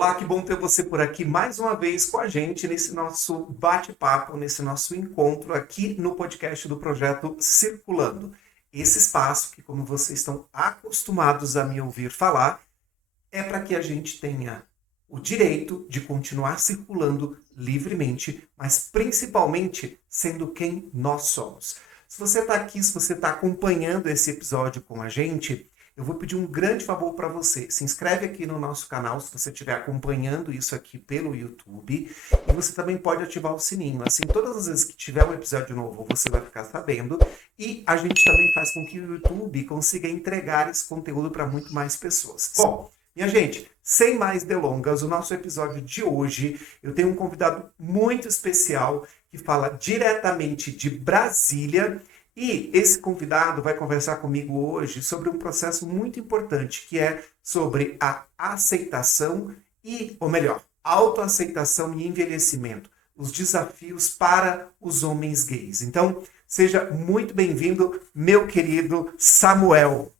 Olá, que bom ter você por aqui mais uma vez com a gente nesse nosso bate-papo, nesse nosso encontro aqui no podcast do projeto Circulando. Esse espaço que, como vocês estão acostumados a me ouvir falar, é para que a gente tenha o direito de continuar circulando livremente, mas principalmente sendo quem nós somos. Se você está aqui, se você está acompanhando esse episódio com a gente, eu vou pedir um grande favor para você. Se inscreve aqui no nosso canal se você estiver acompanhando isso aqui pelo YouTube. E você também pode ativar o sininho. Assim, todas as vezes que tiver um episódio novo, você vai ficar sabendo. E a gente também faz com que o YouTube consiga entregar esse conteúdo para muito mais pessoas. Bom, minha gente, sem mais delongas, o nosso episódio de hoje, eu tenho um convidado muito especial que fala diretamente de Brasília. E esse convidado vai conversar comigo hoje sobre um processo muito importante, que é sobre a aceitação ou melhor, autoaceitação e envelhecimento, os desafios para os homens gays. Então, seja muito bem-vindo, meu querido Samuel.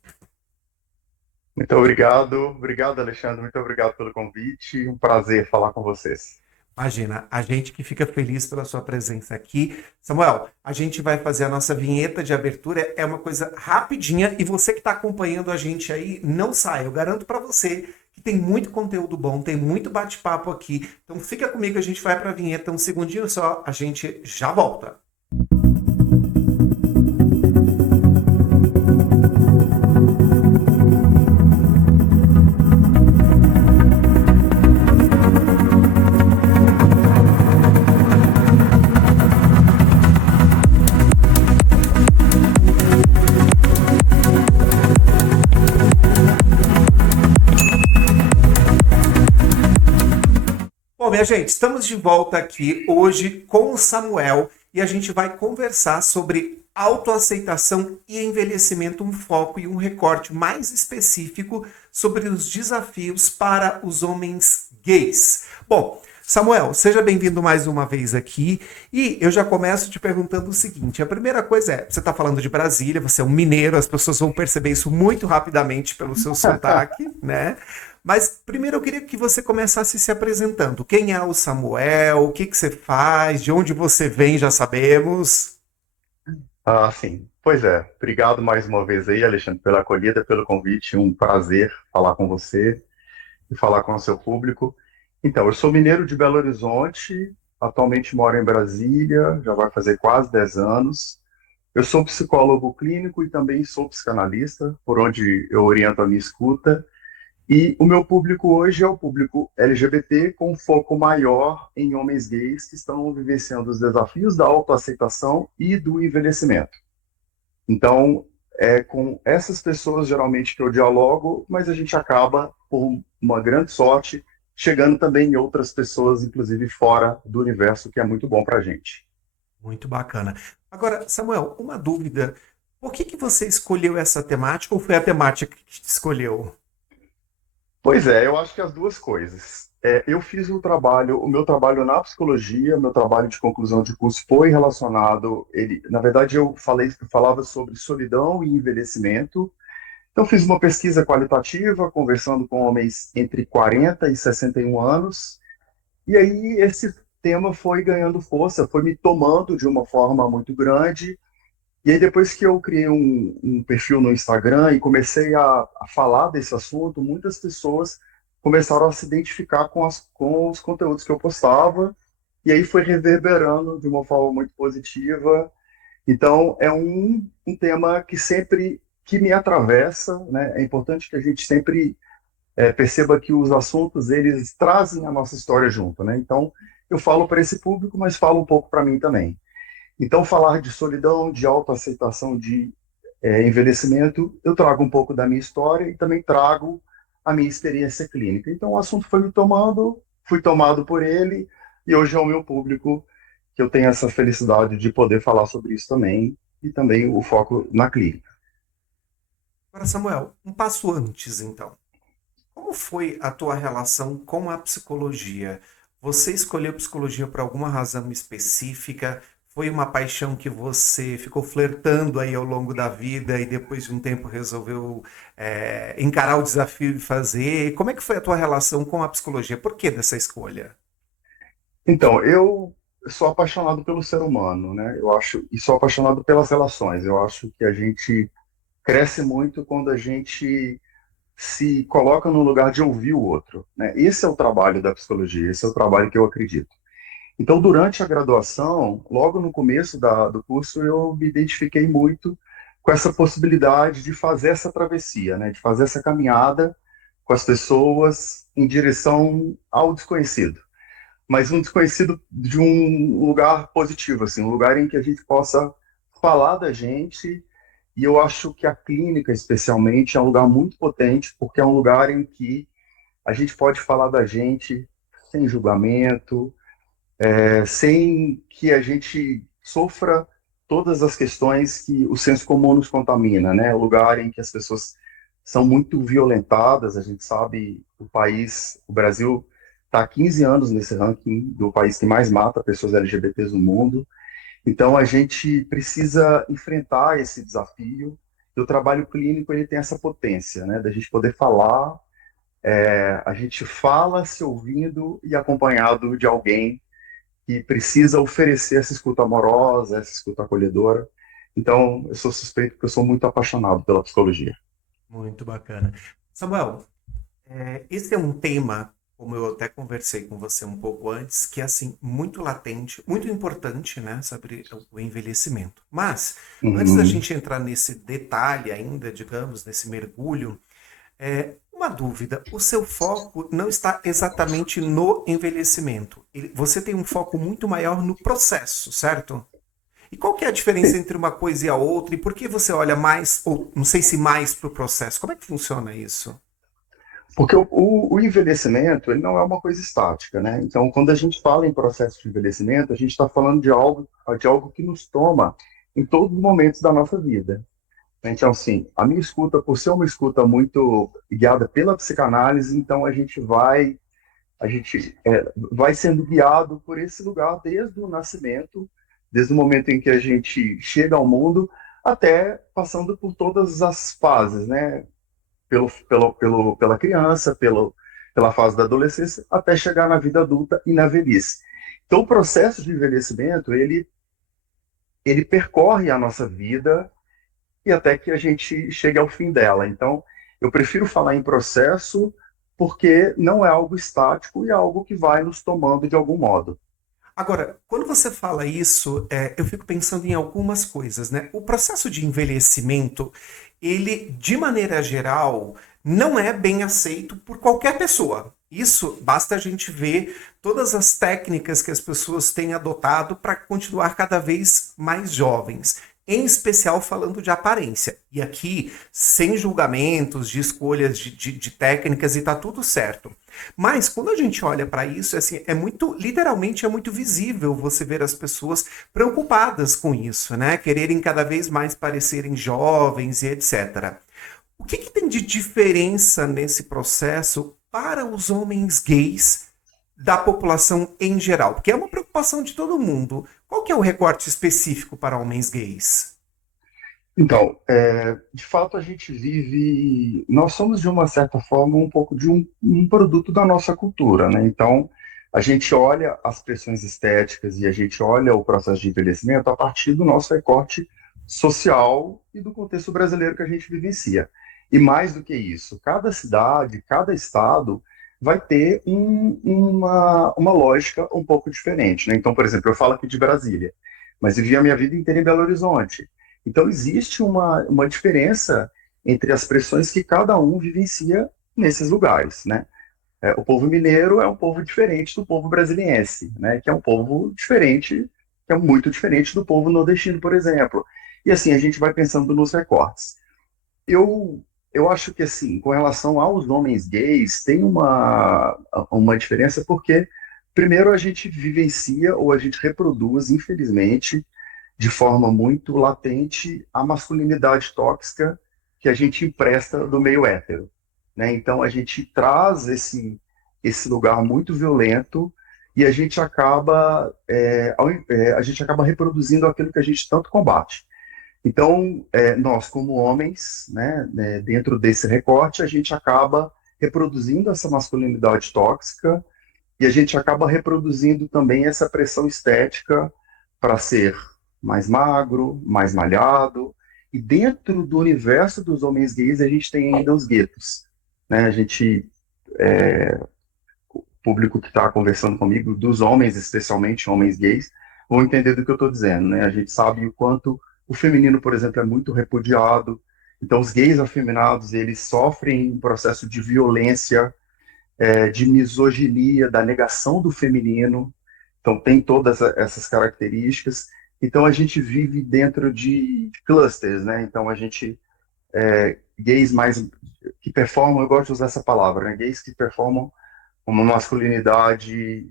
Muito obrigado, Alexandre. Muito obrigado pelo convite. Um prazer falar com vocês. Imagina, a gente que fica feliz pela sua presença aqui. Samuel, a gente vai fazer a nossa vinheta de abertura, é uma coisa rapidinha e você que está acompanhando a gente aí, não saia. Eu garanto para você que tem muito conteúdo bom, tem muito bate-papo aqui. Então fica comigo, a gente vai para a vinheta, um segundinho só, a gente já volta. Bom, minha gente, estamos de volta aqui hoje com o Samuel e a gente vai conversar sobre autoaceitação e envelhecimento, um foco e um recorte mais específico sobre os desafios para os homens gays. Bom, Samuel, seja bem-vindo mais uma vez aqui e eu já começo te perguntando o seguinte: a primeira coisa é, você está falando de Brasília, você é um mineiro, as pessoas vão perceber isso muito rapidamente pelo seu sotaque, né? Mas primeiro eu queria que você começasse se apresentando. Quem é o Samuel? O que que você faz? De onde você vem? Já sabemos. Sim. Pois é. Obrigado mais uma vez aí, Alexandre, pela acolhida, pelo convite. Um prazer falar com você e falar com o seu público. Então, eu sou mineiro de Belo Horizonte, atualmente moro em Brasília, já vai fazer quase 10 anos. Eu sou psicólogo clínico e também sou psicanalista, por onde eu oriento a minha escuta. E o meu público hoje é o público LGBT, com um foco maior em homens gays que estão vivenciando os desafios da autoaceitação e do envelhecimento. Então, é com essas pessoas geralmente que eu dialogo, mas a gente acaba, por uma grande sorte, chegando também em outras pessoas, inclusive fora do universo, que é muito bom para a gente. Muito bacana. Agora, Samuel, uma dúvida. Por que que você escolheu essa temática ou foi a temática que te escolheu? Pois é, eu acho que as duas coisas. Eu fiz o meu trabalho na psicologia, meu trabalho de conclusão de curso foi relacionado, na verdade eu falava sobre solidão e envelhecimento. Então fiz uma pesquisa qualitativa, conversando com homens entre 40 e 61 anos, e aí esse tema foi ganhando força, foi me tomando de uma forma muito grande. E aí, depois que eu criei um perfil no Instagram e comecei a falar desse assunto, muitas pessoas começaram a se identificar com os conteúdos que eu postava, e aí foi reverberando de uma forma muito positiva. Então, é um tema que sempre que me atravessa, né? É importante que a gente sempre perceba que os assuntos, eles trazem a nossa história junto, né? Então, eu falo para esse público, mas falo um pouco para mim também. Então, falar de solidão, de autoaceitação, de envelhecimento, eu trago um pouco da minha história e também trago a minha experiência clínica. Então, o assunto foi me tomando, fui tomado por ele, e hoje é o meu público que eu tenho essa felicidade de poder falar sobre isso também, e também o foco na clínica. Agora, Samuel, um passo antes, então. Como foi a tua relação com a psicologia? Você escolheu psicologia por alguma razão específica? Foi uma paixão que você ficou flertando aí ao longo da vida e depois de um tempo resolveu encarar o desafio e fazer? Como é que foi a tua relação com a psicologia? Por que dessa escolha? Então, eu sou apaixonado pelo ser humano, né? Eu acho, e sou apaixonado pelas relações. Eu acho que a gente cresce muito quando a gente se coloca no lugar de ouvir o outro, né? Esse é o trabalho da psicologia, esse é o trabalho que eu acredito. Então, durante a graduação, logo no começo do curso, eu me identifiquei muito com essa possibilidade de fazer essa travessia, né? De fazer essa caminhada com as pessoas em direção ao desconhecido, mas um desconhecido de um lugar positivo, assim, um lugar em que a gente possa falar da gente. E eu acho que a clínica, especialmente, é um lugar muito potente, porque é um lugar em que a gente pode falar da gente sem julgamento, sem que a gente sofra todas as questões que o senso comum nos contamina, né? O lugar em que as pessoas são muito violentadas, a gente sabe, o Brasil está há 15 anos nesse ranking do país que mais mata pessoas LGBTs no mundo. Então a gente precisa enfrentar esse desafio. E o trabalho clínico ele tem essa potência, né? Da gente poder falar, a gente fala se ouvindo e acompanhado de alguém que precisa oferecer essa escuta amorosa, essa escuta acolhedora. Então, eu sou suspeito porque eu sou muito apaixonado pela psicologia. Muito bacana. Samuel, esse é um tema, como eu até conversei com você um pouco antes, que é assim, muito latente, muito importante, né, sobre o envelhecimento. Mas, antes da Uhum. gente entrar nesse detalhe ainda, digamos, nesse mergulho, uma dúvida, o seu foco não está exatamente no envelhecimento. Você tem um foco muito maior no processo, certo? E qual que é a diferença entre uma coisa e a outra? E por que você olha mais, ou não sei se mais para o processo? Como é que funciona isso? Porque o envelhecimento, ele não é uma coisa estática, né? Então, quando a gente fala em processo de envelhecimento, a gente está falando de algo que nos toma em todos os momentos da nossa vida. Então, assim, a minha escuta, por ser uma escuta muito guiada pela psicanálise, então a gente vai sendo guiado por esse lugar desde o nascimento, desde o momento em que a gente chega ao mundo, até passando por todas as fases, né? Pela criança, pela fase da adolescência, até chegar na vida adulta e na velhice. Então, o processo de envelhecimento, ele percorre a nossa vida e até que a gente chegue ao fim dela. Então, eu prefiro falar em processo porque não é algo estático e é algo que vai nos tomando de algum modo. Agora, quando você fala isso, eu fico pensando em algumas coisas, né? O processo de envelhecimento, ele, de maneira geral, não é bem aceito por qualquer pessoa. Isso basta a gente ver todas as técnicas que as pessoas têm adotado para continuar cada vez mais jovens, em especial falando de aparência. E aqui, sem julgamentos de escolhas de técnicas, e tá tudo certo. Mas quando a gente olha para isso, assim, é muito, literalmente é muito visível você ver as pessoas preocupadas com isso, né? Quererem cada vez mais parecerem jovens e etc. O que, que tem de diferença nesse processo para os homens gays da população em geral? Porque é uma preocupação de todo mundo. Qual que é o recorte específico para homens gays? Então, de fato, a gente vive. Nós somos, de uma certa forma, um pouco de um produto da nossa cultura, né? Então, a gente olha as pressões estéticas e a gente olha o processo de envelhecimento a partir do nosso recorte social e do contexto brasileiro que a gente vivencia. E mais do que isso, cada cidade, cada estado vai ter uma lógica um pouco diferente, né? Então, por exemplo, eu falo aqui de Brasília, mas vivi a minha vida inteira em Belo Horizonte. Então, existe uma diferença entre as pressões que cada um vivencia nesses lugares, né? O povo mineiro é um povo diferente do povo brasiliense, né? Que é um povo diferente, que é muito diferente do povo nordestino, por exemplo. E assim, a gente vai pensando nos recortes. Eu, eu acho que, assim, com relação aos homens gays, tem uma diferença porque, primeiro, a gente vivencia ou a gente reproduz, infelizmente, de forma muito latente a masculinidade tóxica que a gente empresta do meio hétero, né? Então a gente traz esse lugar muito violento e a gente acaba reproduzindo aquilo que a gente tanto combate. Então, nós como homens, né, dentro desse recorte, a gente acaba reproduzindo essa masculinidade tóxica e a gente acaba reproduzindo também essa pressão estética para ser mais magro, mais malhado. E dentro do universo dos homens gays, a gente tem ainda os guetos. Né? A gente, o público que está conversando comigo, dos homens, especialmente homens gays, vão entender do que eu estou dizendo. Né? A gente sabe o quanto o feminino, por exemplo, é muito repudiado. Então, os gays afeminados, eles sofrem um processo de violência, de misoginia, da negação do feminino. Então, tem todas essas características. Então, a gente vive dentro de clusters, né? Então, a gente, gays mais que performam, eu gosto de usar essa palavra, né? Gays que performam uma masculinidade,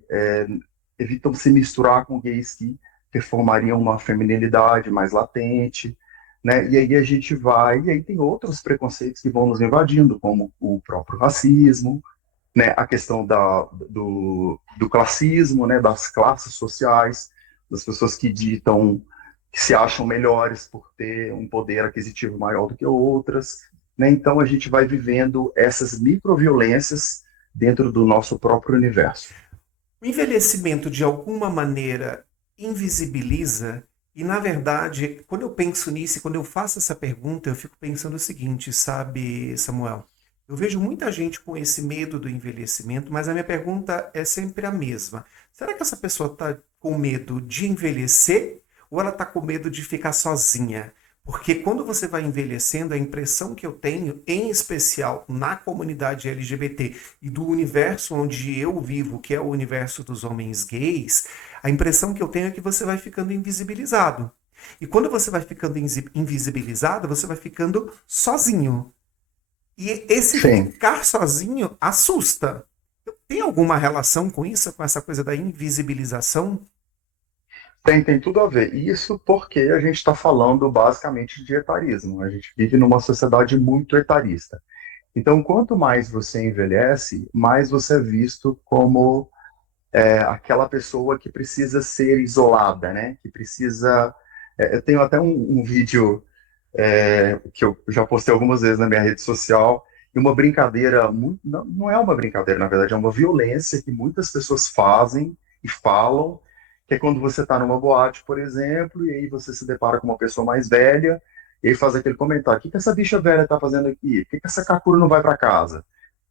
evitam se misturar com gays que performariam uma feminilidade mais latente, né? E aí a gente vai, e aí tem outros preconceitos que vão nos invadindo, como o próprio racismo, né, a questão do classismo, né, das classes sociais, das pessoas que ditam, que se acham melhores por ter um poder aquisitivo maior do que outras. Né? Então a gente vai vivendo essas microviolências dentro do nosso próprio universo. O envelhecimento, de alguma maneira, invisibiliza, e na verdade, quando eu penso nisso, e quando eu faço essa pergunta, eu fico pensando o seguinte, sabe, Samuel? Eu vejo muita gente com esse medo do envelhecimento, mas a minha pergunta é sempre a mesma. Será que essa pessoa está com medo de envelhecer ou ela está com medo de ficar sozinha? Porque quando você vai envelhecendo, a impressão que eu tenho, em especial na comunidade LGBT e do universo onde eu vivo, que é o universo dos homens gays, a impressão que eu tenho é que você vai ficando invisibilizado. E quando você vai ficando invisibilizado, você vai ficando sozinho. E esse Sim, ficar sozinho assusta. Tem alguma relação com isso, com essa coisa da invisibilização? tem tudo a ver. Isso porque a gente está falando basicamente de etarismo. A gente vive numa sociedade muito etarista. Então, quanto mais você envelhece, mais você é visto como aquela pessoa que precisa ser isolada, né? Que precisa. Eu tenho até um vídeo que eu já postei algumas vezes na minha rede social, e uma brincadeira, não, não é uma brincadeira, na verdade, é uma violência que muitas pessoas fazem e falam, que é quando você está numa boate, por exemplo, e aí você se depara com uma pessoa mais velha, e aí faz aquele comentário: o que essa bicha velha está fazendo aqui? Por que essa Kakura não vai para casa?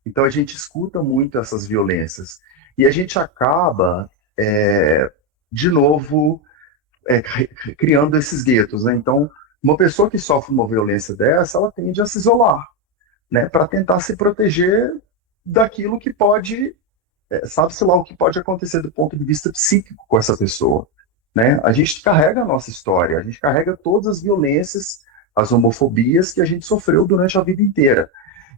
Então a gente escuta muito essas violências. E a gente acaba, de novo, criando esses guetos, né? Então, uma pessoa que sofre uma violência dessa, ela tende a se isolar, né? Para tentar se proteger daquilo que pode, sabe-se lá o que pode acontecer do ponto de vista psíquico com essa pessoa, né? A gente carrega a nossa história, a gente carrega todas as violências, as homofobias que a gente sofreu durante a vida inteira.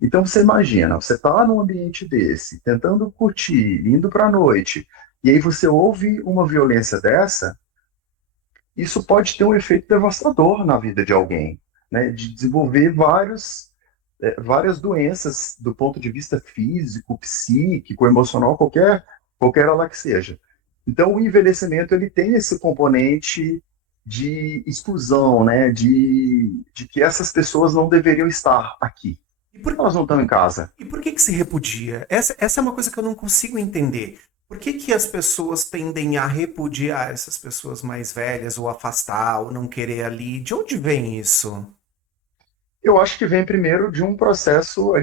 Então você imagina, você está num ambiente desse, tentando curtir, indo para a noite, e aí você ouve uma violência dessa, isso pode ter um efeito devastador na vida de alguém, né? De desenvolver várias doenças do ponto de vista físico, psíquico, emocional, qualquer ela que seja. Então, o envelhecimento ele tem esse componente de exclusão, né? De que essas pessoas não deveriam estar aqui. E por, Elas não estão em casa. e por que se repudia? Essa é uma coisa que eu não consigo entender. Por que as pessoas tendem a repudiar essas pessoas mais velhas, ou afastar, ou não querer ali? De onde vem isso? Eu acho que vem primeiro de um processo,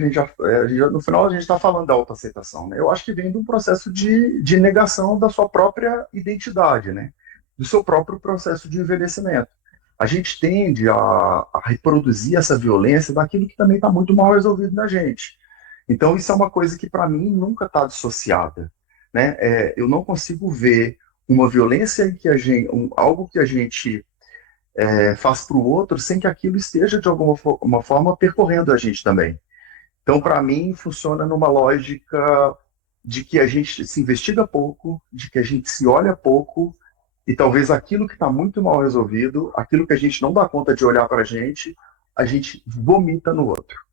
no final a gente está falando da autoaceitação, né? Eu acho que vem de um processo de negação da sua própria identidade, né? Do seu próprio processo de envelhecimento. A gente tende a reproduzir essa violência daquilo que também está muito mal resolvido na gente. Então isso é uma coisa que para mim nunca está dissociada, né? Eu não consigo ver uma violência que algo que a gente faz para o outro sem que aquilo esteja de alguma uma forma percorrendo a gente também. Então, para mim, funciona numa lógica de que a gente se investiga pouco, de que a gente se olha pouco, e talvez aquilo que está muito mal resolvido, aquilo que a gente não dá conta de olhar para a gente vomita no outro.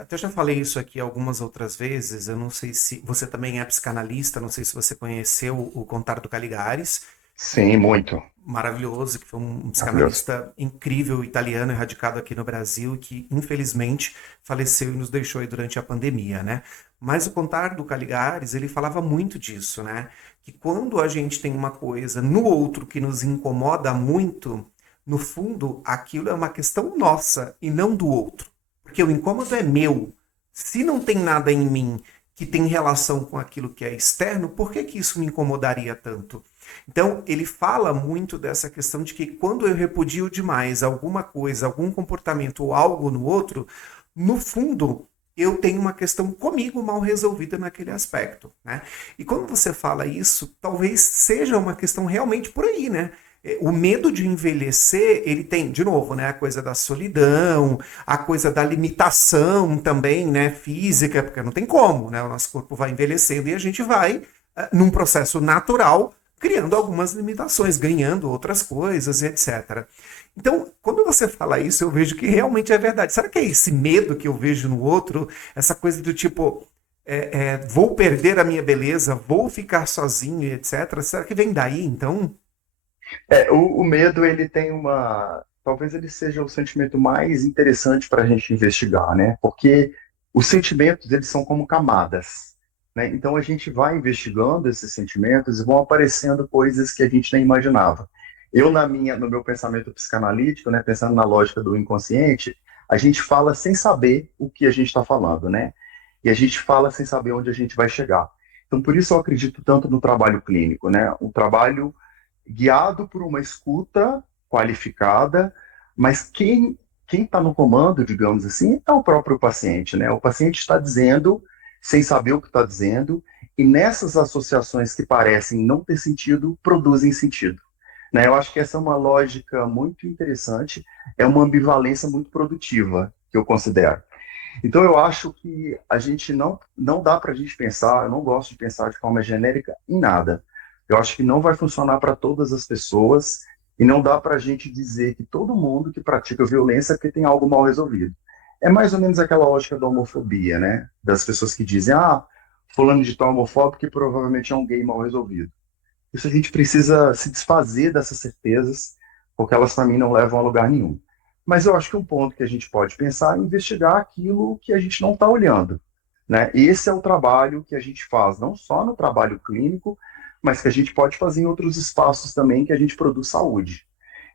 Até já falei isso aqui algumas outras vezes. Eu não sei se você também é psicanalista, não sei se você conheceu o Contar do Caligares, Sim, muito. maravilhoso, que foi um Maravilhoso. psicanalista incrível, italiano, radicado aqui no Brasil, e que infelizmente faleceu e nos deixou aí durante a pandemia, né? Mas o Contar do Caligares, ele falava muito disso, né? Que quando a gente tem uma coisa no outro que nos incomoda muito, no fundo, aquilo é uma questão nossa e não do outro. Porque o incômodo é meu. Se não tem nada em mim que tem relação com aquilo que é externo, por que que isso me incomodaria tanto? Então, ele fala muito dessa questão de que quando eu repudio demais alguma coisa, algum comportamento ou algo no outro, no fundo, eu tenho uma questão comigo mal resolvida naquele aspecto, né? E quando você fala isso, talvez seja uma questão realmente por aí, né? O medo de envelhecer, ele tem, de novo, né, a coisa da solidão, a coisa da limitação também, né, física, porque não tem como, né? O nosso corpo vai envelhecendo e a gente vai, num processo natural, criando algumas limitações, ganhando outras coisas, etc. Então, quando você fala isso, eu vejo que realmente é verdade. Será que é esse medo que eu vejo no outro, essa coisa do tipo, vou perder a minha beleza, vou ficar sozinho, etc. Será que vem daí, então? O medo, ele tem uma. Talvez ele seja o sentimento mais interessante para a gente investigar, né? Porque os sentimentos, eles são como camadas, né? Então a gente vai investigando esses sentimentos e vão aparecendo coisas que a gente nem imaginava. Eu, no meu pensamento psicanalítico, né, pensando na lógica do inconsciente, a gente fala sem saber o que a gente está falando, né? E a gente fala sem saber onde a gente vai chegar. Então, por isso eu acredito tanto no trabalho clínico, né? O trabalho guiado por uma escuta qualificada, mas quem está no comando, digamos assim, é o próprio paciente, né? O paciente está dizendo sem saber o que está dizendo, e nessas associações que parecem não ter sentido, produzem sentido. Né? Eu acho que essa é uma lógica muito interessante, é uma ambivalência muito produtiva, que eu considero. Então, eu acho que a gente não dá para a gente pensar, eu não gosto de pensar de forma genérica em nada. Eu acho que não vai funcionar para todas as pessoas e não dá para a gente dizer que todo mundo que pratica violência é porque tem algo mal resolvido. É mais ou menos aquela lógica da homofobia, né? Das pessoas que dizem, fulano de tal é homofóbico e provavelmente é um gay mal resolvido. Isso a gente precisa se desfazer dessas certezas, porque elas, para mim, não levam a lugar nenhum. Mas eu acho que um ponto que a gente pode pensar é investigar aquilo que a gente não está olhando. Né? Esse é o trabalho que a gente faz, não só no trabalho clínico, mas que a gente pode fazer em outros espaços também que a gente produz saúde.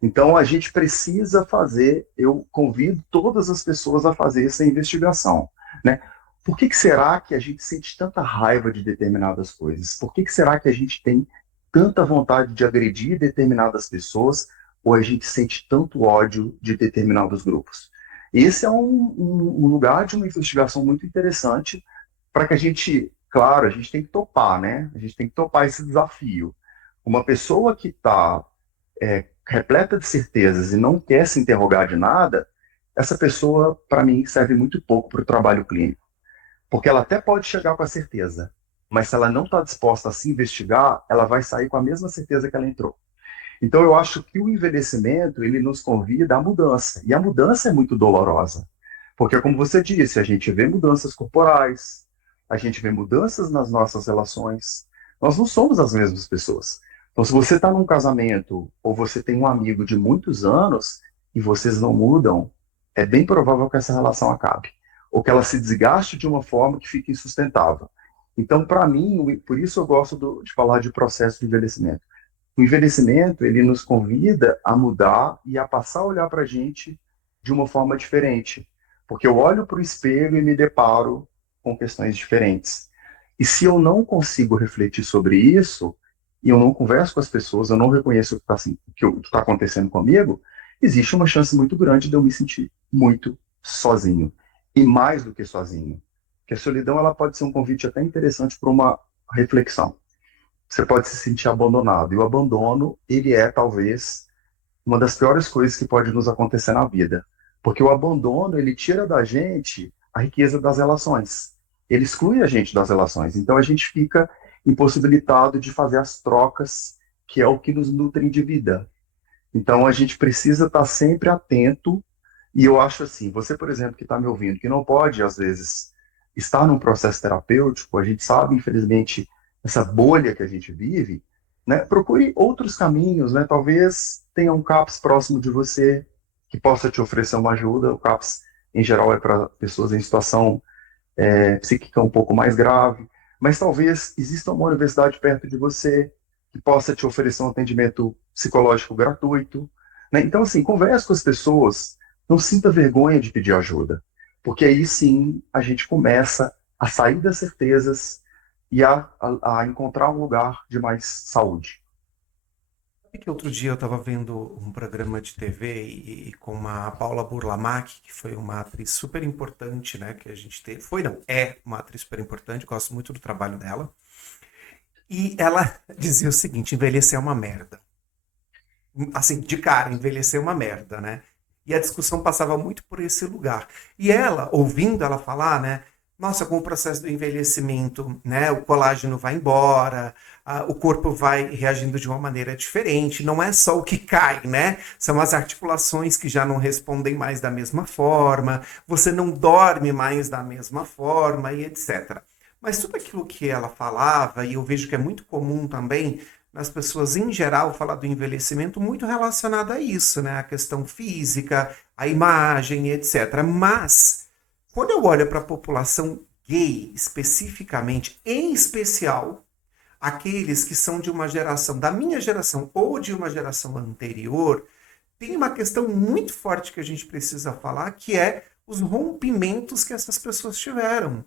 Então, a gente precisa fazer, eu convido todas as pessoas a fazer essa investigação. Né? Por que será que a gente sente tanta raiva de determinadas coisas? Por que será que a gente tem tanta vontade de agredir determinadas pessoas ou a gente sente tanto ódio de determinados grupos? Esse é um lugar de uma investigação muito interessante para que a gente, claro, a gente tem que topar, né? A gente tem que topar esse desafio. Uma pessoa que está repleta de certezas e não quer se interrogar de nada, essa pessoa, para mim, serve muito pouco para o trabalho clínico. Porque ela até pode chegar com a certeza, mas se ela não está disposta a se investigar, ela vai sair com a mesma certeza que ela entrou. Então eu acho que o envelhecimento, ele nos convida à mudança, e a mudança é muito dolorosa. Porque como você disse, a gente vê mudanças corporais, a gente vê mudanças nas nossas relações. Nós não somos as mesmas pessoas. Então se você está num casamento ou você tem um amigo de muitos anos e vocês não mudam, é bem provável que essa relação acabe ou que ela se desgaste de uma forma que fique insustentável. Então, para mim, por isso eu gosto de falar de processo de envelhecimento. O envelhecimento, ele nos convida a mudar e a passar a olhar para a gente de uma forma diferente. Porque eu olho para o espelho e me deparo com questões diferentes. E se eu não consigo refletir sobre isso, e eu não converso com as pessoas, eu não reconheço o que está acontecendo comigo, existe uma chance muito grande de eu me sentir muito sozinho. E mais do que sozinho. Que a solidão ela pode ser um convite até interessante para uma reflexão. Você pode se sentir abandonado. E o abandono, ele é talvez uma das piores coisas que pode nos acontecer na vida. Porque o abandono, ele tira da gente a riqueza das relações. Ele exclui a gente das relações. Então a gente fica impossibilitado de fazer as trocas, que é o que nos nutrem de vida. Então a gente precisa estar sempre atento E eu acho assim, você, por exemplo, que está me ouvindo, que não pode, às vezes, estar num processo terapêutico, a gente sabe, infelizmente, essa bolha que a gente vive, né? Procure outros caminhos, né? Talvez tenha um CAPS próximo de você que possa te oferecer uma ajuda. O CAPS, em geral, é para pessoas em situação psíquica um pouco mais grave, mas talvez exista uma universidade perto de você que possa te oferecer um atendimento psicológico gratuito, né? Então, assim, converse com as pessoas, não sinta vergonha de pedir ajuda, porque aí sim a gente começa a sair das certezas e a encontrar um lugar de mais saúde. Sabe que outro dia eu estava vendo um programa de TV e com a Paula Burlamac, que foi uma atriz super importante, né, que a gente teve. Foi, não, é uma atriz super importante, gosto muito do trabalho dela. E ela dizia o seguinte: envelhecer é uma merda. Assim, de cara, envelhecer é uma merda, né? E a discussão passava muito por esse lugar. E ela, ouvindo ela falar, né? Nossa, com o processo do envelhecimento, né? O colágeno vai embora, o corpo vai reagindo de uma maneira diferente. Não é só o que cai, né? São as articulações que já não respondem mais da mesma forma, você não dorme mais da mesma forma e etc. Mas tudo aquilo que ela falava, e eu vejo que é muito comum também nas pessoas em geral falar do envelhecimento muito relacionado a isso, né? A questão física, a imagem, etc. Mas quando eu olho para a população gay especificamente, em especial aqueles que são de uma geração, da minha geração ou de uma geração anterior, tem uma questão muito forte que a gente precisa falar, que é os rompimentos que essas pessoas tiveram.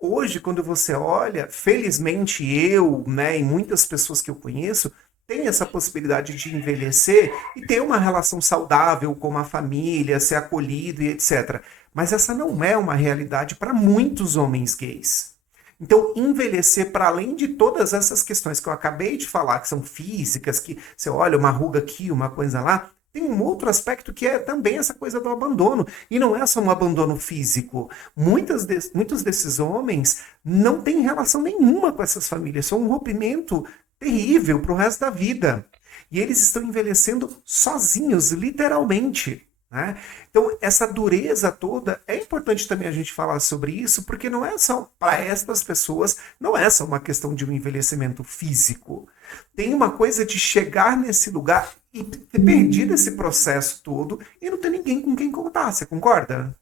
Hoje, quando você olha, felizmente eu, né, e muitas pessoas que eu conheço, têm essa possibilidade de envelhecer e ter uma relação saudável com a família, ser acolhido e etc. Mas essa não é uma realidade para muitos homens gays. Então, envelhecer, para além de todas essas questões que eu acabei de falar, que são físicas, que você olha uma ruga aqui, uma coisa lá, tem um outro aspecto que é também essa coisa do abandono. E não é só um abandono físico. Muitos desses homens não têm relação nenhuma com essas famílias. São um rompimento terrível para o resto da vida. E eles estão envelhecendo sozinhos, literalmente. Né? Então, essa dureza toda, é importante também a gente falar sobre isso, porque não é só para estas pessoas, não é só uma questão de um envelhecimento físico. Tem uma coisa de chegar nesse lugar e ter perdido esse processo todo e não ter ninguém com quem contar, você concorda?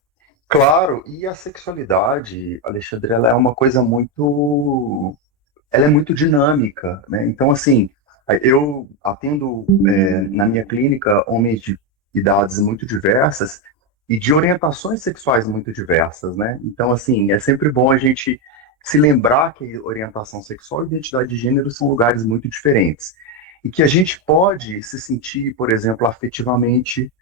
Claro, e a sexualidade, Alexandre, ela é uma coisa muito, ela é muito dinâmica, né? Então, assim, eu atendo na minha clínica homens de idades muito diversas e de orientações sexuais muito diversas, né? Então, assim, é sempre bom a gente se lembrar que orientação sexual e identidade de gênero são lugares muito diferentes e que a gente pode se sentir, por exemplo, afetivamente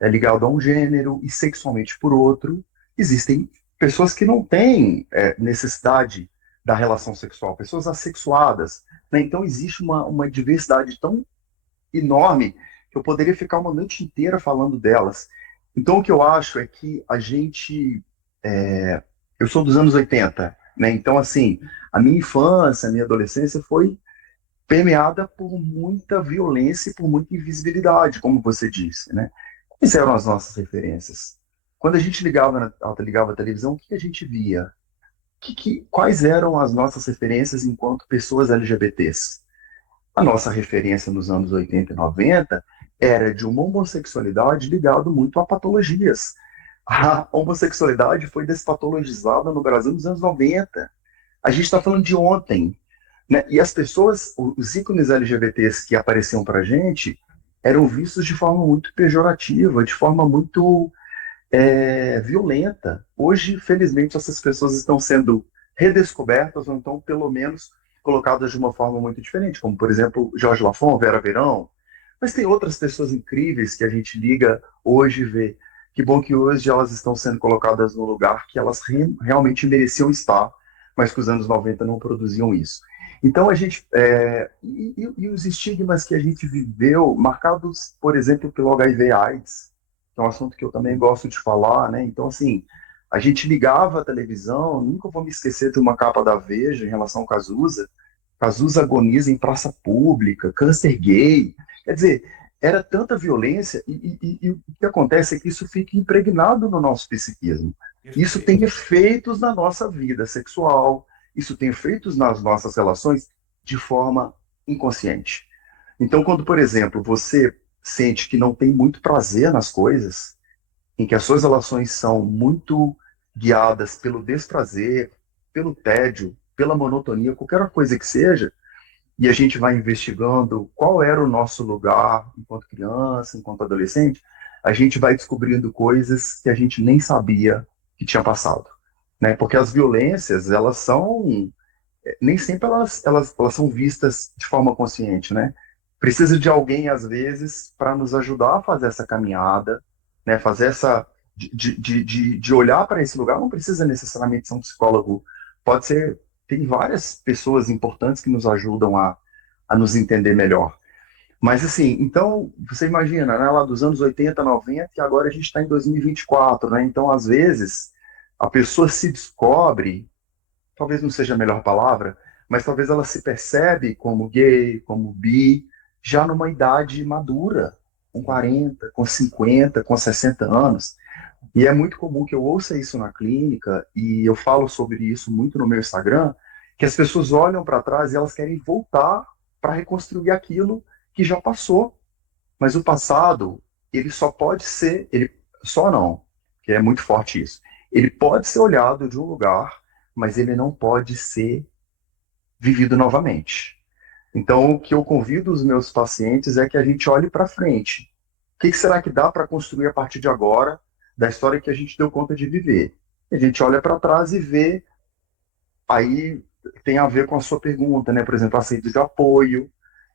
ligado a um gênero e sexualmente por outro. Existem pessoas que não têm necessidade da relação sexual, pessoas assexuadas, né? Então existe uma diversidade tão enorme que eu poderia ficar uma noite inteira falando delas. Então o que eu acho é que a gente, eu sou dos anos 80, né? Então assim, a minha infância, a minha adolescência foi permeada por muita violência e por muita invisibilidade, como você disse, né? Quais eram as nossas referências? Quando a gente ligava a televisão, o que a gente via? Quais eram as nossas referências enquanto pessoas LGBTs? A nossa referência nos anos 80 e 90 era de uma homossexualidade ligada muito a patologias. A homossexualidade foi despatologizada no Brasil nos anos 90. A gente está falando de ontem, né? E as pessoas, os ícones LGBTs que apareciam para a gente, eram vistos de forma muito pejorativa, de forma muito violenta. Hoje, felizmente, essas pessoas estão sendo redescobertas, ou então, pelo menos, colocadas de uma forma muito diferente, como, por exemplo, Jorge Lafon, Vera Verão. Mas tem outras pessoas incríveis que a gente liga hoje e vê. Que bom que hoje elas estão sendo colocadas no lugar que elas realmente mereciam estar, mas que os anos 90 não produziam isso. Então, a gente. E os estigmas que a gente viveu, marcados, por exemplo, pelo HIV/AIDS, que é um assunto que eu também gosto de falar, né? Então, assim, a gente ligava a televisão, nunca vou me esquecer de uma capa da Veja em relação ao Cazuza. Cazuza agoniza em praça pública, câncer gay. Quer dizer, era tanta violência, e o que acontece é que isso fica impregnado no nosso psiquismo. Isso tem Perfeito. efeitos na nossa vida sexual, isso tem efeitos nas nossas relações de forma inconsciente. Então, quando, por exemplo, você sente que não tem muito prazer nas coisas, em que as suas relações são muito guiadas pelo desprazer, pelo tédio, pela monotonia, qualquer coisa que seja, e a gente vai investigando qual era o nosso lugar enquanto criança, enquanto adolescente, a gente vai descobrindo coisas que a gente nem sabia que tinha passado, né? Porque as violências, elas são nem sempre elas são vistas de forma consciente, né? Precisa de alguém, às vezes, para nos ajudar a fazer essa caminhada, né? Fazer essa. De olhar para esse lugar, não precisa necessariamente ser um psicólogo, pode ser. Tem várias pessoas importantes que nos ajudam a nos entender melhor. Mas, assim, então, você imagina, né, lá dos anos 80, 90, e agora a gente está em 2024, né? Então, às vezes, a pessoa se descobre, talvez não seja a melhor palavra, mas talvez ela se percebe como gay, como bi, já numa idade madura, com Sim. 40, com 50, com 60 anos. E é muito comum que eu ouça isso na clínica, e eu falo sobre isso muito no meu Instagram, que as pessoas olham para trás e elas querem voltar para reconstruir aquilo que já passou. Mas o passado, ele só pode ser, ele só não, que é muito forte isso. Ele pode ser olhado de um lugar, mas ele não pode ser vivido novamente. Então, o que eu convido os meus pacientes é que a gente olhe para frente. O que será que dá para construir a partir de agora da história que a gente deu conta de viver? A gente olha para trás e vê, aí tem a ver com a sua pergunta, né? Por exemplo, as redes de apoio,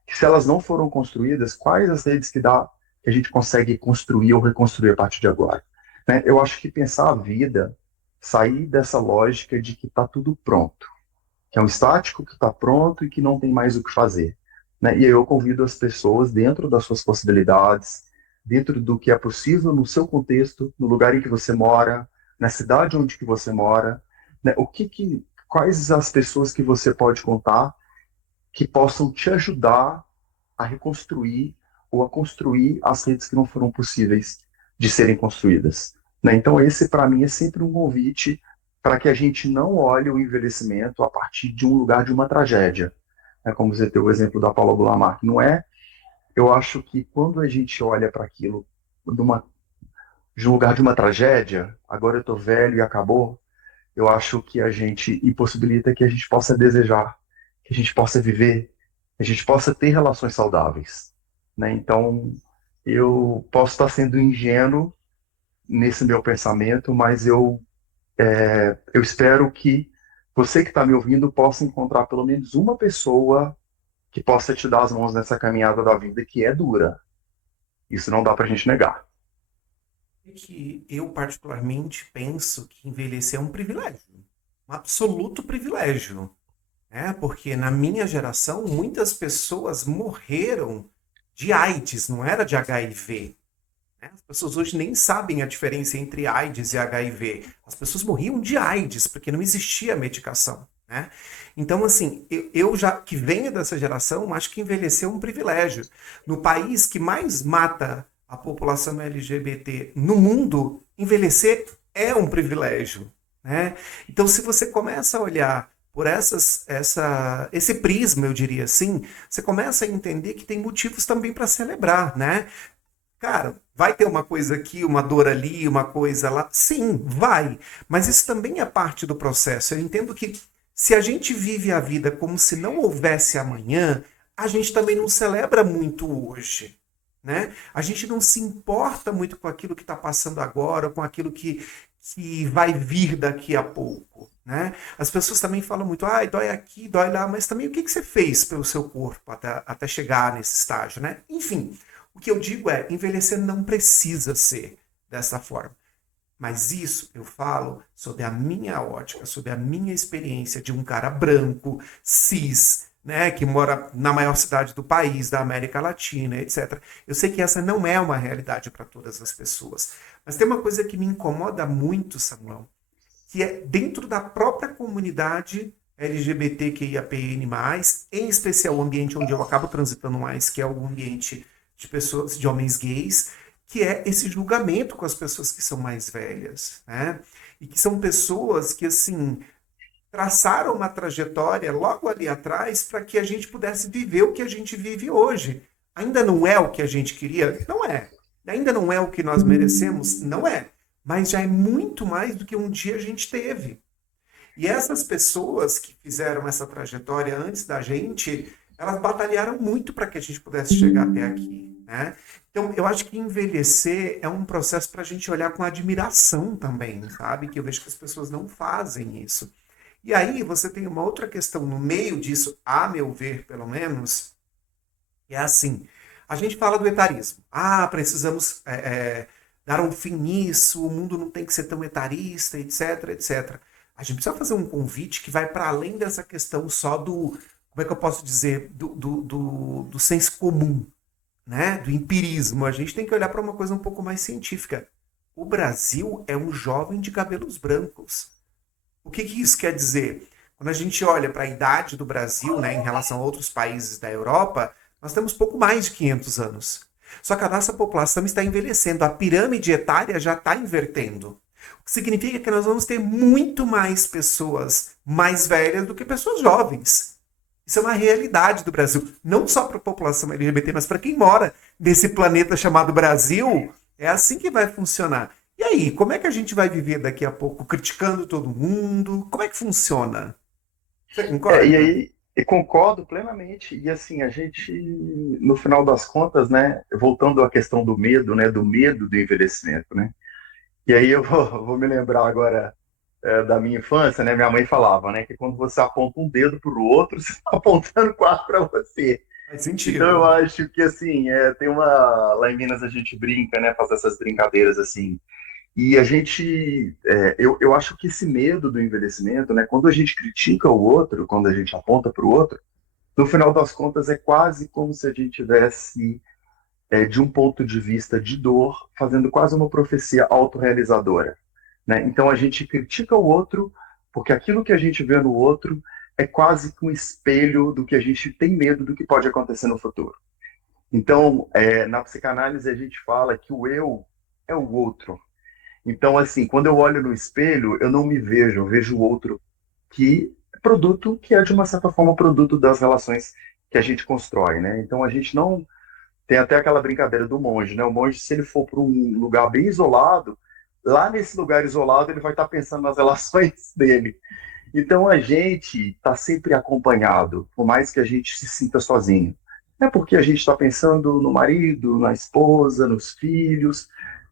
que se elas não foram construídas, quais as redes que dá que a gente consegue construir ou reconstruir a partir de agora? Né? Eu acho que pensar a vida, sair dessa lógica de que está tudo pronto, que é um estático que está pronto e que não tem mais o que fazer. Né? E aí eu convido as pessoas, dentro das suas possibilidades, dentro do que é possível no seu contexto, no lugar em que você mora, na cidade onde que você mora, né? Quais as pessoas que você pode contar que possam te ajudar a reconstruir ou a construir as redes que não foram possíveis de serem construídas. Né? Então, esse, para mim, é sempre um convite para que a gente não olhe o envelhecimento a partir de um lugar de uma tragédia. Como você deu o exemplo da Paula Goulart, não é? Eu acho que quando a gente olha para aquilo de um lugar de uma tragédia, agora eu estou velho e acabou, eu acho que a gente impossibilita que a gente possa desejar, que a gente possa viver, que a gente possa ter relações saudáveis, né? Então, eu posso estar sendo ingênuo nesse meu pensamento, mas eu espero que você que está me ouvindo possa encontrar pelo menos uma pessoa que possa te dar as mãos nessa caminhada da vida que é dura. Isso não dá para a gente negar. É que eu particularmente penso que envelhecer é um privilégio, um absoluto privilégio, né? Porque na minha geração muitas pessoas morreram de AIDS, não era de HIV. Né? As pessoas hoje nem sabem a diferença entre AIDS e HIV. As pessoas morriam de AIDS porque não existia medicação. Né? Então, assim, eu já que venho dessa geração, acho que envelhecer é um privilégio. No país que mais mata a população LGBT no mundo, envelhecer é um privilégio. Né? Então, se você começa a olhar por esse prisma, eu diria assim, você começa a entender que tem motivos também para celebrar, né? Cara, vai ter uma coisa aqui, uma dor ali, uma coisa lá. Sim, vai. Mas isso também é parte do processo. Eu entendo que se a gente vive a vida como se não houvesse amanhã, a gente também não celebra muito hoje. Né? A gente não se importa muito com aquilo que está passando agora, com aquilo que vai vir daqui a pouco. Né? As pessoas também falam muito, ai, dói aqui, dói lá, mas também o que você fez pelo seu corpo até chegar nesse estágio, né? Enfim, o que eu digo é, envelhecer não precisa ser dessa forma. Mas isso eu falo sob a minha ótica, sob a minha experiência de um cara branco, cis, né, que mora na maior cidade do país, da América Latina, etc. Eu sei que essa não é uma realidade para todas as pessoas. Mas tem uma coisa que me incomoda muito, Samuel, que é dentro da própria comunidade LGBTQIAPN+, em especial o ambiente onde eu acabo transitando mais, que é o ambiente de pessoas, de homens gays, que é esse julgamento com as pessoas que são mais velhas, né? E que são pessoas que, assim, traçaram uma trajetória logo ali atrás para que a gente pudesse viver o que a gente vive hoje. Ainda não é o que a gente queria? Não é. Ainda não é o que nós merecemos? Não é. Mas já é muito mais do que um dia a gente teve. E essas pessoas que fizeram essa trajetória antes da gente, elas batalharam muito para que a gente pudesse chegar até aqui, né? Então, eu acho que envelhecer é um processo para a gente olhar com admiração também, sabe? Que eu vejo que as pessoas não fazem isso. E aí você tem uma outra questão no meio disso, a meu ver, pelo menos, que é assim, a gente fala do etarismo. Ah, precisamos dar um fim nisso, o mundo não tem que ser tão etarista, etc, etc. A gente precisa fazer um convite que vai para além dessa questão só do, como é que eu posso dizer, do senso comum, né? Do empirismo. A gente tem que olhar para uma coisa um pouco mais científica. O Brasil é um jovem de cabelos brancos. O que que isso quer dizer? Quando a gente olha para a idade do Brasil, né, em relação a outros países da Europa, nós temos pouco mais de 500 anos. Só que a nossa população está envelhecendo, a pirâmide etária já está invertendo. O que significa que nós vamos ter muito mais pessoas mais velhas do que pessoas jovens. Isso é uma realidade do Brasil. Não só para a população LGBT, mas para quem mora nesse planeta chamado Brasil, é assim que vai funcionar. E aí, como é que a gente vai viver daqui a pouco? Criticando todo mundo? Como é que funciona? Você E concorda? aí, eu concordo plenamente. E assim, a gente, no final das contas, né, voltando à questão do medo, né, do medo do envelhecimento, né? E aí eu vou me lembrar agora da minha infância, né? Minha mãe falava, né, que quando você aponta um dedo para o outro, você está apontando quatro para você. Faz Então eu sentido. acho que assim, tem uma lá em Minas a gente brinca, né, faz essas brincadeiras assim. E a gente, eu acho que esse medo do envelhecimento, né, quando a gente critica o outro, quando a gente aponta para o outro, no final das contas é quase como se a gente tivesse, de um ponto de vista de dor, fazendo quase uma profecia autorrealizadora, né? Então a gente critica o outro, porque aquilo que a gente vê no outro é quase que um espelho do que a gente tem medo do que pode acontecer no futuro. Então, na psicanálise a gente fala que o eu é o outro. Então, assim, quando eu olho no espelho, eu não me vejo, eu vejo o outro que é produto, que é de uma certa forma produto das relações que a gente constrói, né? Então a gente não tem até aquela brincadeira do monge, né? O monge, se ele for para um lugar bem isolado, lá nesse lugar isolado ele vai estar pensando nas relações dele. Então a gente está sempre acompanhado, por mais que a gente se sinta sozinho. É porque a gente está pensando no marido, na esposa, nos filhos,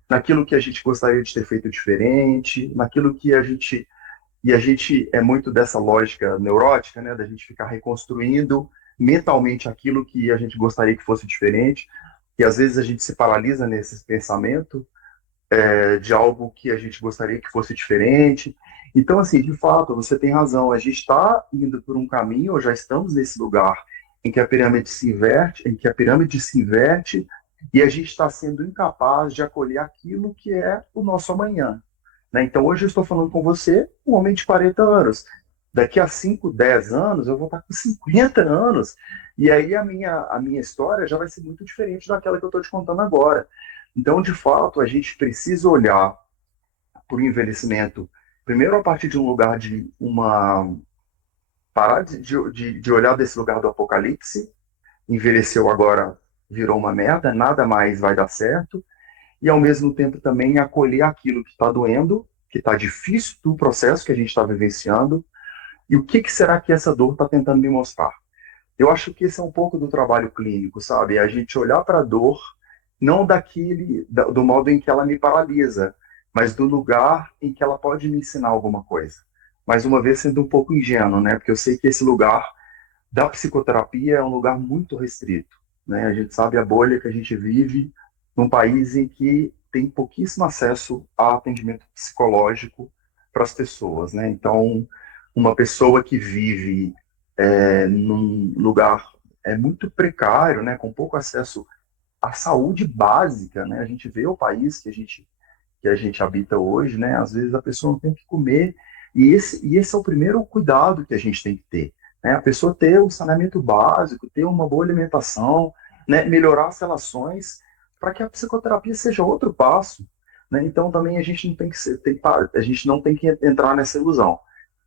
naquilo que a gente gostaria de ter feito diferente, naquilo que a gente. E a gente é muito dessa lógica neurótica, né, da gente ficar reconstruindo mentalmente aquilo que a gente gostaria que fosse diferente, e às vezes a gente se paralisa nesse pensamento de algo que a gente gostaria que fosse diferente. Então, assim, de fato, você tem razão, a gente está indo por um caminho, ou já estamos nesse lugar em que a pirâmide se inverte, e a gente está sendo incapaz de acolher aquilo que é o nosso amanhã, né? Então, hoje eu estou falando com você, um homem de 40 anos. Daqui a 5, 10 anos, eu vou estar com 50 anos. E aí a minha história já vai ser muito diferente daquela que eu estou te contando agora. Então, de fato, a gente precisa olhar para o envelhecimento, primeiro a partir de um lugar de uma. Parar de olhar desse lugar do apocalipse. Envelheceu agora, virou uma merda, nada mais vai dar certo e ao mesmo tempo também acolher aquilo que está doendo, que está difícil do processo que a gente está vivenciando, e o que será que essa dor está tentando me mostrar. Eu acho que esse é um pouco do trabalho clínico, sabe? É a gente olhar para a dor, não do modo em que ela me paralisa, mas do lugar em que ela pode me ensinar alguma coisa. Mais uma vez, sendo um pouco ingênuo, né? Porque eu sei que esse lugar da psicoterapia é um lugar muito restrito, né? A gente sabe a bolha que a gente vive num país em que tem pouquíssimo acesso a atendimento psicológico para as pessoas, né? Então, uma pessoa que vive num lugar muito precário, né, com pouco acesso à saúde básica, né? A gente vê o país que a gente habita hoje, né? Às vezes a pessoa não tem o que comer e esse é o primeiro cuidado que a gente tem que ter, né? A pessoa ter um saneamento básico, ter uma boa alimentação, né, melhorar as relações para que a psicoterapia seja outro passo, né? Então também a gente não tem que a gente não tem que entrar nessa ilusão,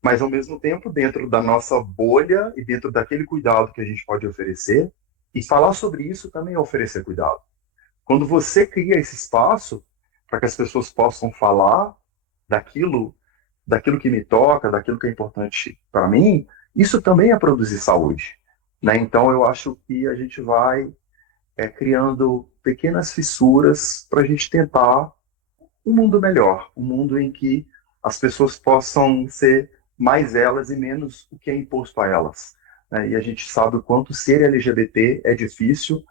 mas ao mesmo tempo dentro da nossa bolha e dentro daquele cuidado que a gente pode oferecer, e falar sobre isso também é oferecer cuidado. Quando você cria esse espaço para que as pessoas possam falar daquilo, daquilo que me toca, daquilo que é importante para mim, isso também é produzir saúde, né? Então eu acho que a gente vai criando pequenas fissuras para a gente tentar um mundo melhor, um mundo em que as pessoas possam ser mais elas e menos o que é imposto a elas, né? E a gente sabe o quanto ser LGBT é difícil,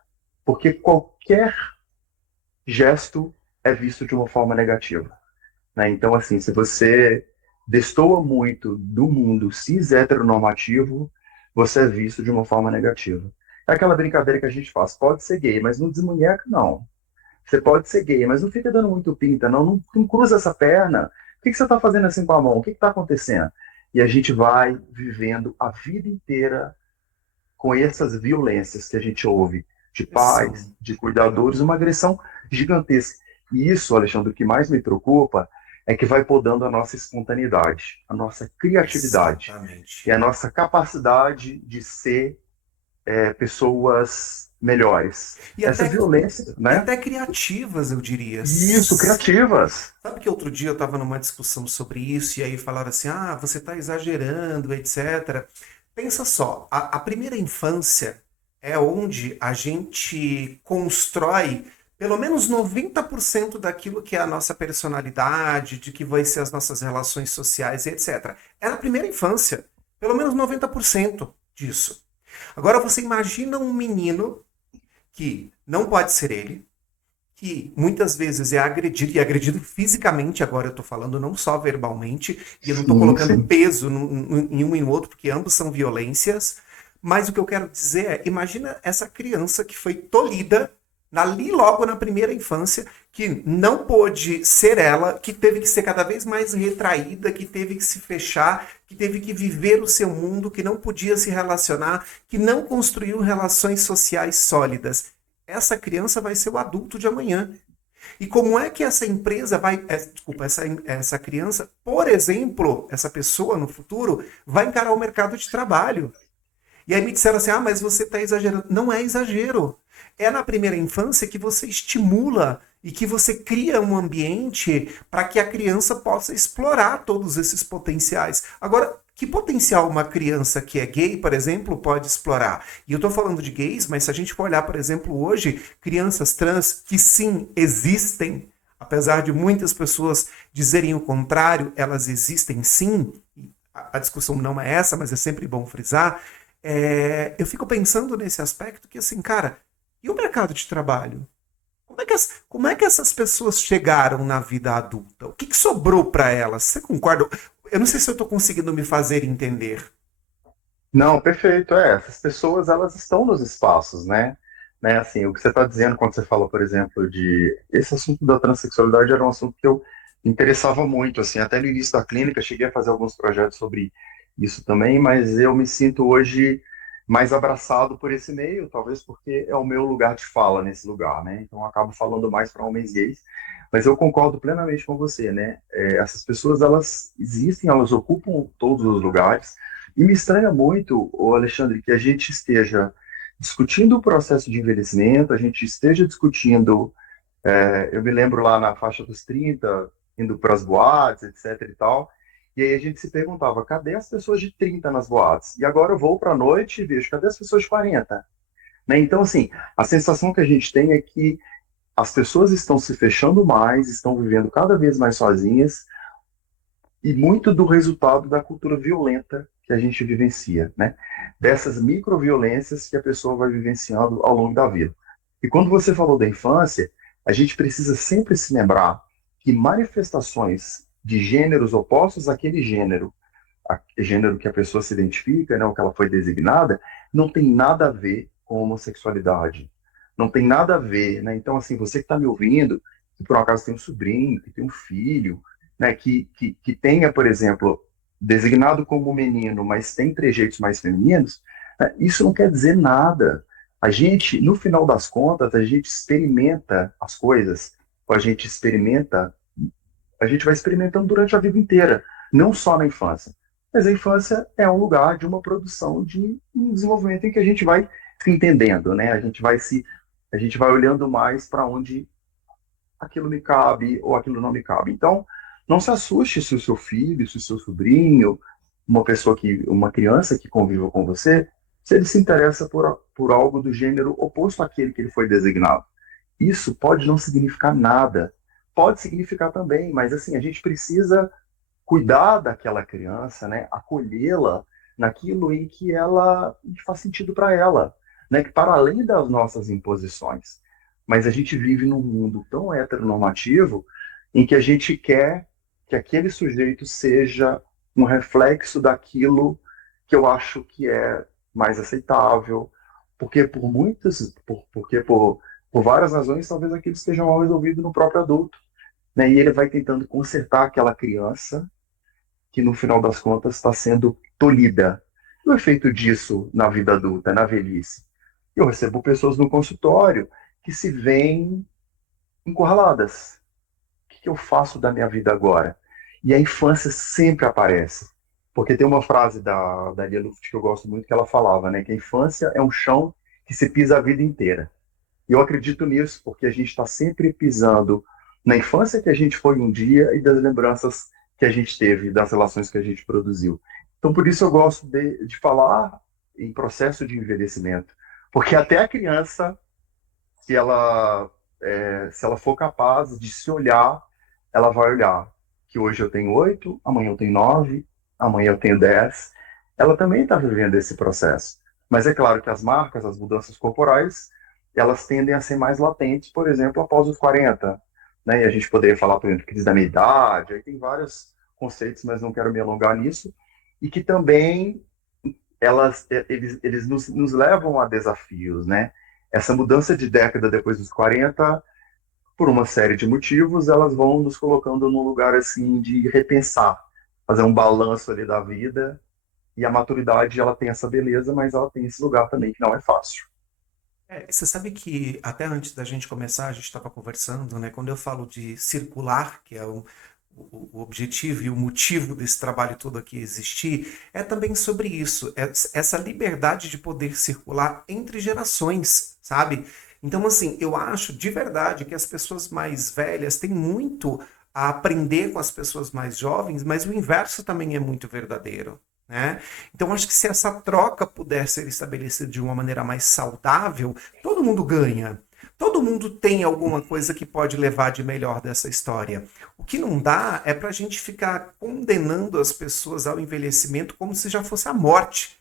porque qualquer gesto é visto de uma forma negativa, né? Então, assim, se você destoa muito do mundo cis heteronormativo, você é visto de uma forma negativa. É aquela brincadeira que a gente faz, pode ser gay, mas não desmunheca, não. Você pode ser gay, mas não fica dando muito pinta, não. Não cruza essa perna. O que você está fazendo assim com a mão? O que está acontecendo? E a gente vai vivendo a vida inteira com essas violências que a gente ouve de pais, Agressão. de cuidadores, uma agressão gigantesca. E isso, Alexandre, o que mais me preocupa é que vai podando a nossa espontaneidade, a nossa criatividade e Exatamente. a nossa capacidade de ser pessoas melhores. E Essa até, violência, e né? até criativas, eu diria. Isso, criativas. Sabe que outro dia eu estava numa discussão sobre isso e aí falaram assim: ah, você está exagerando, etc. Pensa só, a primeira infância é onde a gente constrói pelo menos 90% daquilo que é a nossa personalidade, de que vai ser as nossas relações sociais, etc. É na primeira infância, pelo menos 90% disso. Agora você imagina um menino que não pode ser ele, que muitas vezes é agredido, e agredido fisicamente, agora eu estou falando, não só verbalmente, e eu não estou Sim, colocando sim. peso em um e no outro, porque ambos são violências, mas o que eu quero dizer é, imagina essa criança que foi tolhida ali logo na primeira infância, que não pôde ser ela, que teve que ser cada vez mais retraída, que teve que se fechar, que teve que viver o seu mundo, que não podia se relacionar, que não construiu relações sociais sólidas. Essa criança vai ser o adulto de amanhã. E como é que essa empresa vai, desculpa, essa criança, por exemplo, essa pessoa no futuro, vai encarar o mercado de trabalho? E aí me disseram assim: ah, mas você está exagerando. Não é exagero. É na primeira infância que você estimula e que você cria um ambiente para que a criança possa explorar todos esses potenciais. Agora, que potencial uma criança que é gay, por exemplo, pode explorar? E eu estou falando de gays, mas se a gente for olhar, por exemplo, hoje, crianças trans que sim existem, apesar de muitas pessoas dizerem o contrário, elas existem sim. A discussão não é essa, mas é sempre bom frisar. Eu fico pensando nesse aspecto que, assim, cara, e o mercado de trabalho? Como é que essas pessoas chegaram na vida adulta? O que, que sobrou para elas? Você concorda? Eu não sei se eu estou conseguindo me fazer entender. Não, perfeito. Essas pessoas, elas estão nos espaços, né? Assim, o que você está dizendo quando você fala, por exemplo, de... Esse assunto da transexualidade era um assunto que eu me interessava muito, assim, até no início da clínica, cheguei a fazer alguns projetos sobre isso também, mas eu me sinto hoje mais abraçado por esse meio, talvez porque é o meu lugar de fala nesse lugar, né? Então eu acabo falando mais para homens gays, mas eu concordo plenamente com você, né? Essas pessoas, elas existem, elas ocupam todos os lugares, e me estranha muito, o Alexandre, que a gente esteja discutindo o processo de envelhecimento, a gente esteja discutindo, eu me lembro lá na faixa dos 30 indo para as boates, etc e tal, e aí a gente se perguntava, cadê as pessoas de 30 nas boates? E agora eu vou para a noite e vejo, cadê as pessoas de 40? Né? Então, assim, a sensação que a gente tem é que as pessoas estão se fechando mais, estão vivendo cada vez mais sozinhas, e muito do resultado da cultura violenta que a gente vivencia, né? Dessas microviolências que a pessoa vai vivenciando ao longo da vida. E quando você falou da infância, a gente precisa sempre se lembrar que manifestações de gêneros opostos àquele gênero, gênero que a pessoa se identifica, né, o que ela foi designada, não tem nada a ver com homossexualidade. Não tem nada a ver, né? Então, assim, você que está me ouvindo, que por um acaso tem um sobrinho, que tem um filho, né, que tenha, por exemplo, designado como menino, mas tem trejeitos mais femininos, né, isso não quer dizer nada. A gente, no final das contas, a gente experimenta as coisas, ou a gente vai experimentando durante a vida inteira, não só na infância. Mas a infância é um lugar de uma produção de um desenvolvimento em que a gente vai se entendendo, né? A gente vai olhando mais para onde aquilo me cabe ou aquilo não me cabe. Então, não se assuste se o seu filho, se o seu sobrinho, uma criança que conviva com você, se ele se interessa por algo do gênero oposto àquele que ele foi designado. Isso pode não significar nada. Pode significar também, mas assim, a gente precisa cuidar daquela criança, né? Acolhê-la naquilo em que faz sentido para ela, né? Que para além das nossas imposições. Mas a gente vive num mundo tão heteronormativo em que a gente quer que aquele sujeito seja um reflexo daquilo que eu acho que é mais aceitável, porque por várias razões talvez aquilo esteja mal resolvido no próprio adulto, né? E ele vai tentando consertar aquela criança que no final das contas está sendo tolhida. E o efeito disso na vida adulta, na velhice? Eu recebo pessoas no consultório que se veem encurraladas. O que eu faço da minha vida agora? E a infância sempre aparece. Porque tem uma frase da Lia Luft que eu gosto muito, que ela falava, né, que a infância é um chão que se pisa a vida inteira. E eu acredito nisso, porque a gente está sempre pisando na infância que a gente foi um dia e das lembranças que a gente teve, das relações que a gente produziu. Então, por isso eu gosto de falar em processo de envelhecimento. Porque até a criança, se ela, se ela for capaz de se olhar, ela vai olhar que hoje eu tenho 8, amanhã eu tenho 9, amanhã eu tenho 10. Ela também está vivendo esse processo. Mas é claro que as marcas, as mudanças corporais, elas tendem a ser mais latentes, por exemplo, após os 40. Né? E a gente poderia falar, por exemplo, crise da meia-idade, aí tem vários conceitos, mas não quero me alongar nisso, e que também eles nos levam a desafios, né? Essa mudança de década depois dos 40, por uma série de motivos, elas vão nos colocando num lugar assim de repensar, fazer um balanço ali da vida, e a maturidade ela tem essa beleza, mas ela tem esse lugar também que não é fácil. Você sabe que até antes da gente começar, a gente estava conversando, né? Quando eu falo de circular, que é o objetivo e o motivo desse trabalho todo aqui existir, é também sobre isso, essa liberdade de poder circular entre gerações, sabe? Então, assim, eu acho de verdade que as pessoas mais velhas têm muito a aprender com as pessoas mais jovens, mas o inverso também é muito verdadeiro. Né? Então, acho que se essa troca puder ser estabelecida de uma maneira mais saudável, todo mundo ganha. Todo mundo tem alguma coisa que pode levar de melhor dessa história. O que não dá é para a gente ficar condenando as pessoas ao envelhecimento como se já fosse a morte.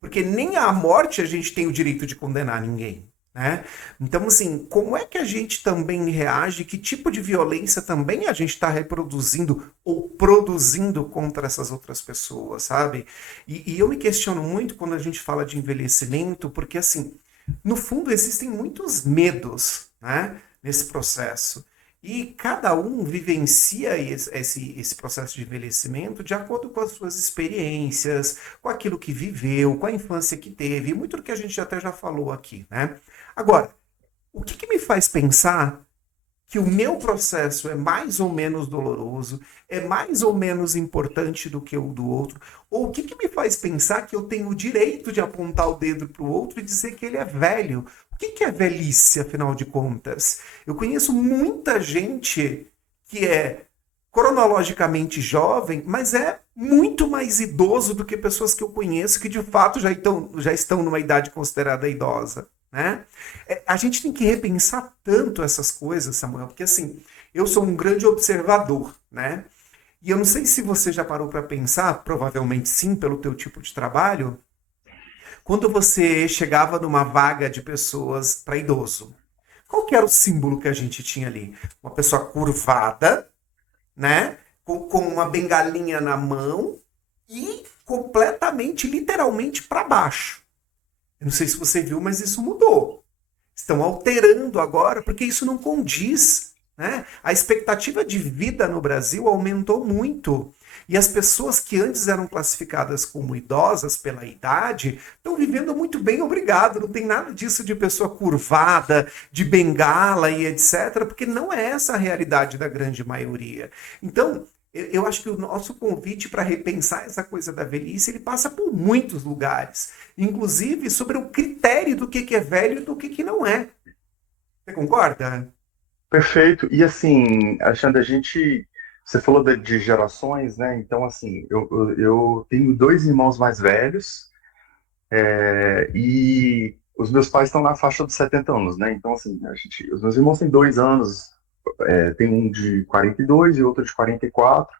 Porque nem a morte a gente tem o direito de condenar ninguém. Né? Então, assim, como é que a gente também reage? Que tipo de violência também a gente está reproduzindo ou produzindo contra essas outras pessoas, sabe? E eu me questiono muito quando a gente fala de envelhecimento, porque, assim, no fundo existem muitos medos, né, nesse processo. E cada um vivencia esse processo de envelhecimento de acordo com as suas experiências, com aquilo que viveu, com a infância que teve, e muito do que a gente até já falou aqui, né? Agora, o que me faz pensar que o meu processo é mais ou menos doloroso, é mais ou menos importante do que o do outro? Ou o que me faz pensar que eu tenho o direito de apontar o dedo para o outro e dizer que ele é velho? O que é velhice, afinal de contas? Eu conheço muita gente que é cronologicamente jovem, mas é muito mais idoso do que pessoas que eu conheço que de fato já estão numa idade considerada idosa. Né? A gente tem que repensar tanto essas coisas, Samuel, porque assim, eu sou um grande observador, né? E eu não sei se você já parou para pensar, provavelmente sim, pelo teu tipo de trabalho, quando você chegava numa vaga de pessoas para idoso, qual que era o símbolo que a gente tinha ali? Uma pessoa curvada, né? Com uma bengalinha na mão e completamente, literalmente para baixo. Eu não sei se você viu, mas isso mudou. Estão alterando agora, porque isso não condiz né? A expectativa de vida no Brasil aumentou muito. E as pessoas que antes eram classificadas como idosas pela idade estão vivendo muito bem, obrigado. Não tem nada disso de pessoa curvada, de bengala e etc., porque não é essa a realidade da grande maioria. Então, eu acho que o nosso convite para repensar essa coisa da velhice, ele passa por muitos lugares. Inclusive sobre o critério do que é velho e do que não é. Você concorda? Perfeito. E assim, Alexandre, você falou de gerações, né? Então, assim, eu tenho dois irmãos mais velhos, e os meus pais estão na faixa dos 70 anos, né? Então, assim, os meus irmãos têm 2 anos, tem um de 42 e outro de 44.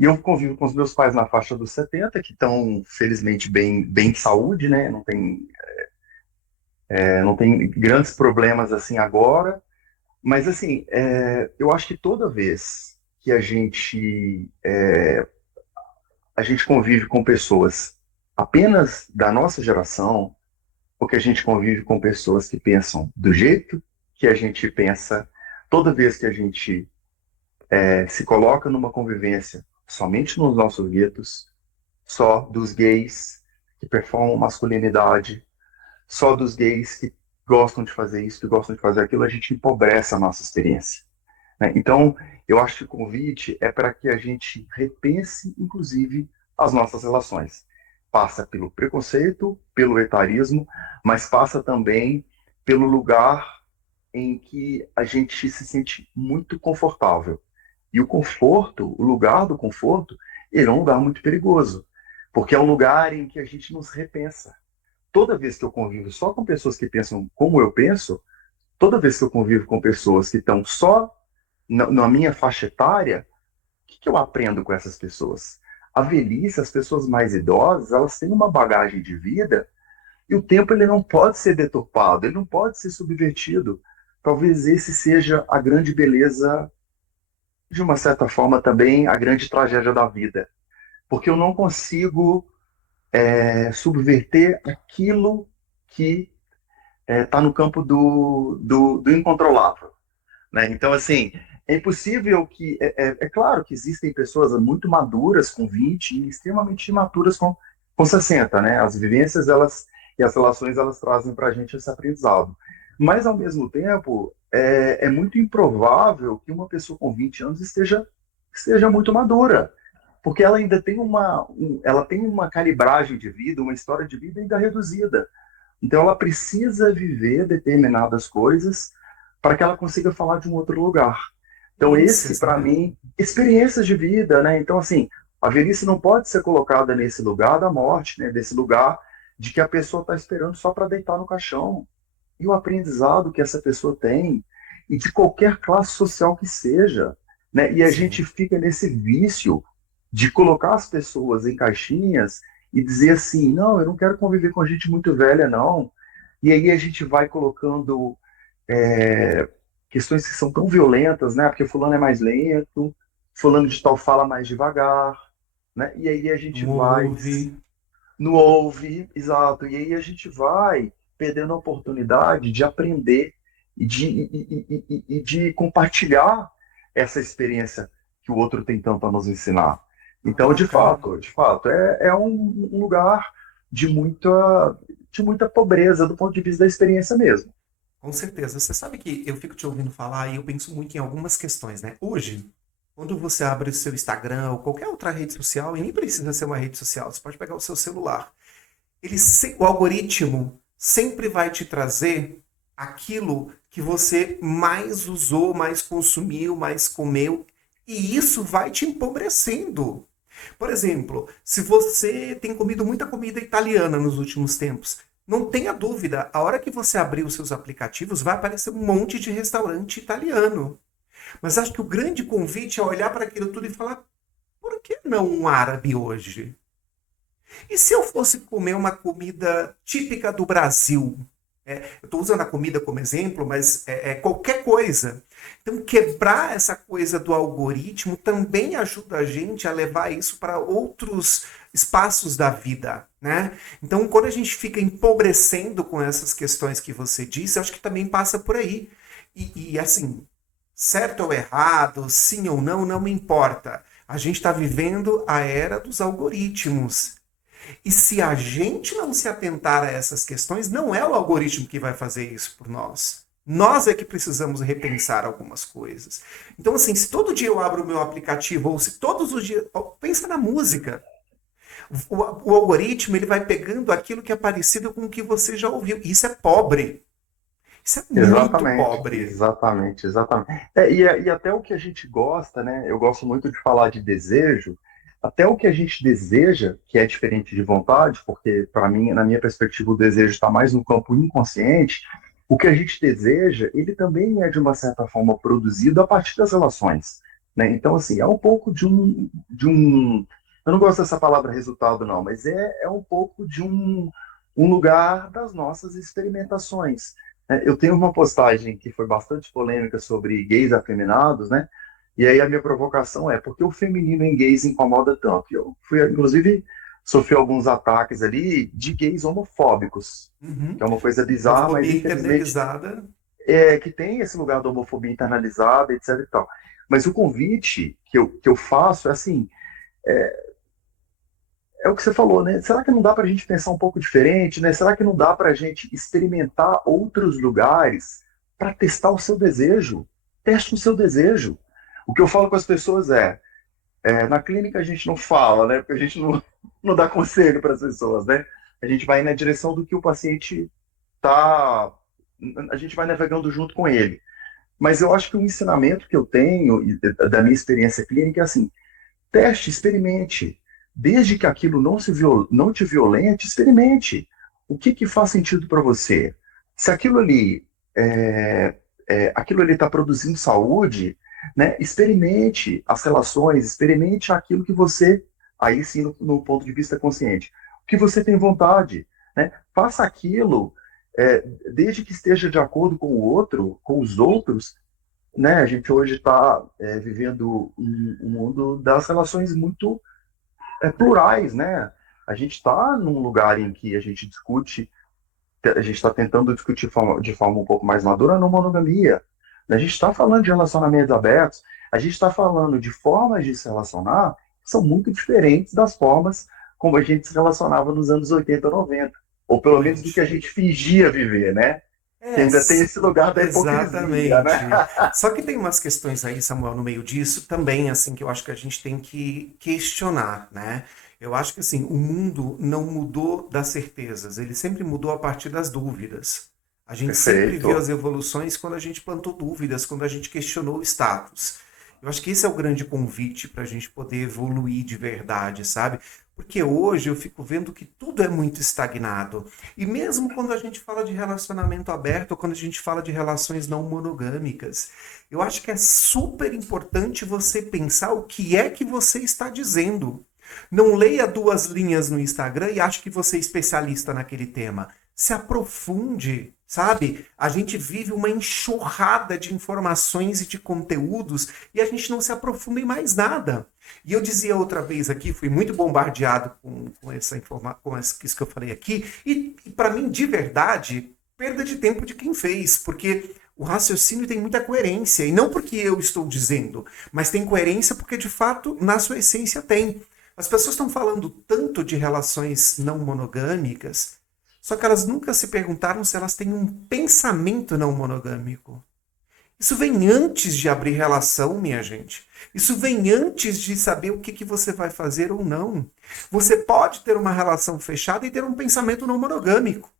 E eu convivo com os meus pais na faixa dos 70, que estão, felizmente, bem de saúde, né? Não tem grandes problemas assim agora. Mas, assim, eu acho que toda vez que a gente convive com pessoas apenas da nossa geração, ou que a gente convive com pessoas que pensam do jeito que a gente pensa, toda vez que a gente se coloca numa convivência somente nos nossos guetos, só dos gays que performam masculinidade, só dos gays que gostam de fazer isso, que gostam de fazer aquilo, a gente empobrece a nossa experiência, né? Então, eu acho que o convite é para que a gente repense, inclusive, as nossas relações. Passa pelo preconceito, pelo etarismo, mas passa também pelo lugar em que a gente se sente muito confortável. E o conforto, o lugar do conforto, ele é um lugar muito perigoso, porque é um lugar em que a gente não se repensa. Toda vez que eu convivo só com pessoas que pensam como eu penso, toda vez que eu convivo com pessoas que estão só na minha faixa etária, o que eu aprendo com essas pessoas? A velhice, as pessoas mais idosas, elas têm uma bagagem de vida e o tempo ele não pode ser deturpado, ele não pode ser subvertido. Talvez esse seja a grande beleza, de uma certa forma também, a grande tragédia da vida. Porque eu não consigo subverter aquilo que está no campo do incontrolável, né? Então, assim, é impossível que. É claro que existem pessoas muito maduras com 20 e extremamente imaturas com 60, né? As vivências elas, e as relações elas trazem para a gente esse aprendizado. Mas, ao mesmo tempo, é muito improvável que uma pessoa com 20 anos esteja muito madura, porque ela ainda tem ela tem uma calibragem de vida, uma história de vida ainda reduzida. Então, ela precisa viver determinadas coisas para que ela consiga falar de um outro lugar. Então, esse, Experiências, para né? mim, experiências de vida, né? Então, assim, a velhice não pode ser colocada nesse lugar da morte, né? Desse lugar de que a pessoa está esperando só para deitar no caixão. E o aprendizado que essa pessoa tem, e de qualquer classe social que seja, né? E a gente Sim. fica nesse vício de colocar as pessoas em caixinhas e dizer assim, não, eu não quero conviver com gente muito velha, não. E aí a gente vai colocando é, questões que são tão violentas, né? Porque fulano é mais lento, fulano de tal fala mais devagar, né? E aí a gente Não vai, houve. não ouve, exato, e aí a gente vai perdendo a oportunidade de aprender e de compartilhar essa experiência que o outro tem tanto a nos ensinar. Então, Ah, cara. de fato, é um lugar de muita pobreza do ponto de vista da experiência mesmo. Com certeza. Você sabe que eu fico te ouvindo falar e eu penso muito em algumas questões, né? Hoje, quando você abre o seu Instagram ou qualquer outra rede social, e nem precisa ser uma rede social, você pode pegar o seu celular. O algoritmo sempre vai te trazer aquilo que você mais usou, mais consumiu, mais comeu, e isso vai te empobrecendo. Por exemplo, se você tem comido muita comida italiana nos últimos tempos, não tenha dúvida, a hora que você abrir os seus aplicativos, vai aparecer um monte de restaurante italiano. Mas acho que o grande convite é olhar para aquilo tudo e falar: por que não um árabe hoje? E se eu fosse comer uma comida típica do Brasil? Eu estou usando a comida como exemplo, mas é qualquer coisa. Então, quebrar essa coisa do algoritmo também ajuda a gente a levar isso para outros espaços da vida, né? Então, quando a gente fica empobrecendo com essas questões que você disse, acho que também passa por aí. E assim, Certo ou errado, sim ou não, não me importa. A gente está vivendo a era dos algoritmos. E se a gente não se atentar a essas questões, não é o algoritmo que vai fazer isso por nós. Nós é que precisamos repensar algumas coisas. Então, assim, se todo dia eu abro o meu aplicativo, ou se todos os dias. Pensa na música. O algoritmo ele vai pegando aquilo que é parecido com o que você já ouviu. Isso é pobre. Isso é muito Exatamente, pobre. exatamente, exatamente. E até o que a gente gosta, né? Eu gosto muito de falar de desejo. Até o que a gente deseja, que é diferente de vontade, porque para mim, na minha perspectiva, o desejo está mais no campo inconsciente. O que a gente deseja, ele também é de uma certa forma produzido a partir das relações, né? Então, assim, é um pouco de um, eu não gosto dessa palavra resultado, não, mas é um pouco de um lugar das nossas experimentações. Eu tenho uma postagem que foi bastante polêmica sobre gays afeminados, né? E aí a minha provocação é por que o feminino em gays incomoda tanto? Eu fui, inclusive, sofri alguns ataques ali de gays homofóbicos, que Uhum. é uma coisa bizarra, mas Homofobia infelizmente internalizada. é que tem esse lugar da homofobia internalizada, etc e tal. Mas o convite que eu faço é assim, é o que você falou, né? Será que não dá para a gente pensar um pouco diferente, né? Será que não dá para a gente experimentar outros lugares para testar o seu desejo? Teste o seu desejo. O que eu falo com as pessoas na clínica a gente não fala, né? Porque a gente não dá conselho para as pessoas, né? A gente vai na direção do que o paciente tá, a gente vai navegando junto com ele. Mas eu acho que o ensinamento que eu tenho da minha experiência clínica é assim: teste, experimente. Desde que aquilo não te violente, experimente. O que faz sentido para você? Se é, aquilo ali está produzindo saúde, né? Experimente as relações, experimente aquilo que você, aí sim no ponto de vista consciente, o que você tem vontade, né? Faça aquilo, é, desde que esteja de acordo com o outro, com os outros, né? A gente hoje está vivendo um mundo das relações muito plurais, né? A gente está num lugar em que a gente discute, a gente está tentando discutir de forma um pouco mais madura a não monogamia. A gente está falando de relacionamentos abertos, a gente está falando de formas de se relacionar que são muito diferentes das formas como a gente se relacionava nos anos 80, 90. Ou pelo menos do que a Exatamente. gente fingia viver, né? Que É, ainda tem esse lugar da hipocrisia, né? exatamente. Só que tem umas questões aí, Samuel, no meio disso também, assim, que eu acho que a gente tem que questionar, né? Eu acho que, assim, o mundo não mudou das certezas, ele sempre mudou a partir das dúvidas. A gente sempre viu as Perfeito. evoluções quando a gente plantou dúvidas, quando a gente questionou o status. Eu acho que esse é o grande convite para a gente poder evoluir de verdade, sabe? Porque hoje eu fico vendo que tudo é muito estagnado. E mesmo quando a gente fala de relacionamento aberto, ou quando a gente fala de relações não monogâmicas, eu acho que é super importante você pensar o que é que você está dizendo. Não leia duas linhas no Instagram e ache que você é especialista naquele tema. Se aprofunde, sabe? A gente vive uma enxurrada de informações e de conteúdos e a gente não se aprofunda em mais nada. E eu dizia outra vez aqui, fui muito bombardeado com essa informação, com isso que eu falei aqui, e para mim, de verdade, perda de tempo de quem fez, porque o raciocínio tem muita coerência, e não porque eu estou dizendo, mas tem coerência porque de fato, na sua essência, tem. As pessoas estão falando tanto de relações não monogâmicas, só que elas nunca se perguntaram se elas têm um pensamento não monogâmico. Isso vem antes de abrir relação, minha gente. Isso vem antes de saber o que, que você vai fazer ou não. Você pode ter uma relação fechada e ter um pensamento não monogâmico.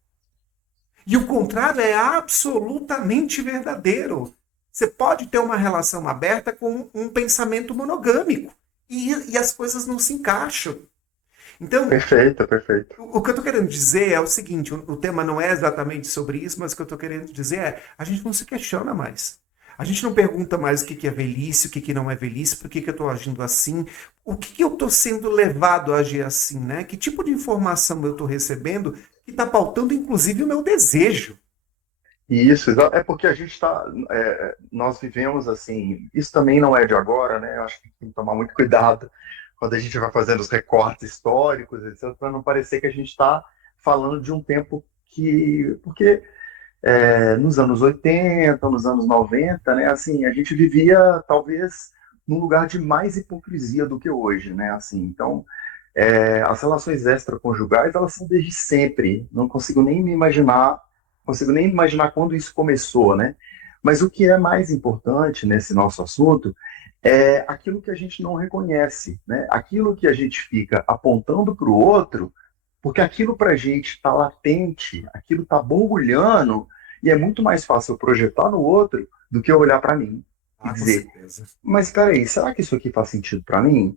E o contrário é absolutamente verdadeiro. Você pode ter uma relação aberta com um pensamento monogâmico. E as coisas não se encaixam. Então, Perfeito, perfeito. o que eu estou querendo dizer é o seguinte: o tema não é exatamente sobre isso, mas o que eu estou querendo dizer é a gente não se questiona mais. A gente não pergunta mais o que, que é velhice, o que, que não é velhice, por que, que eu estou agindo assim, o que, que eu estou sendo levado a agir assim, né? Que tipo de informação eu estou recebendo que está pautando, inclusive, o meu desejo. E isso, é porque a gente está, nós vivemos assim, isso também não é de agora, né? Eu acho que tem que tomar muito cuidado quando a gente vai fazendo os recortes históricos, etc., para não parecer que a gente está falando de um tempo que, porque nos anos 80, nos anos 90, né? Assim, a gente vivia talvez num lugar de mais hipocrisia do que hoje, né? Assim, então, as relações extraconjugais, elas são desde sempre. Não consigo nem me imaginar, consigo nem imaginar quando isso começou, né? Mas o que é mais importante nesse nosso assunto é aquilo que a gente não reconhece, né? Aquilo que a gente fica apontando para o outro, porque aquilo para a gente está latente, aquilo está borbulhando, e é muito mais fácil eu projetar no outro do que eu olhar para mim e Ah, com dizer: certeza. mas espera aí, será que isso aqui faz sentido para mim?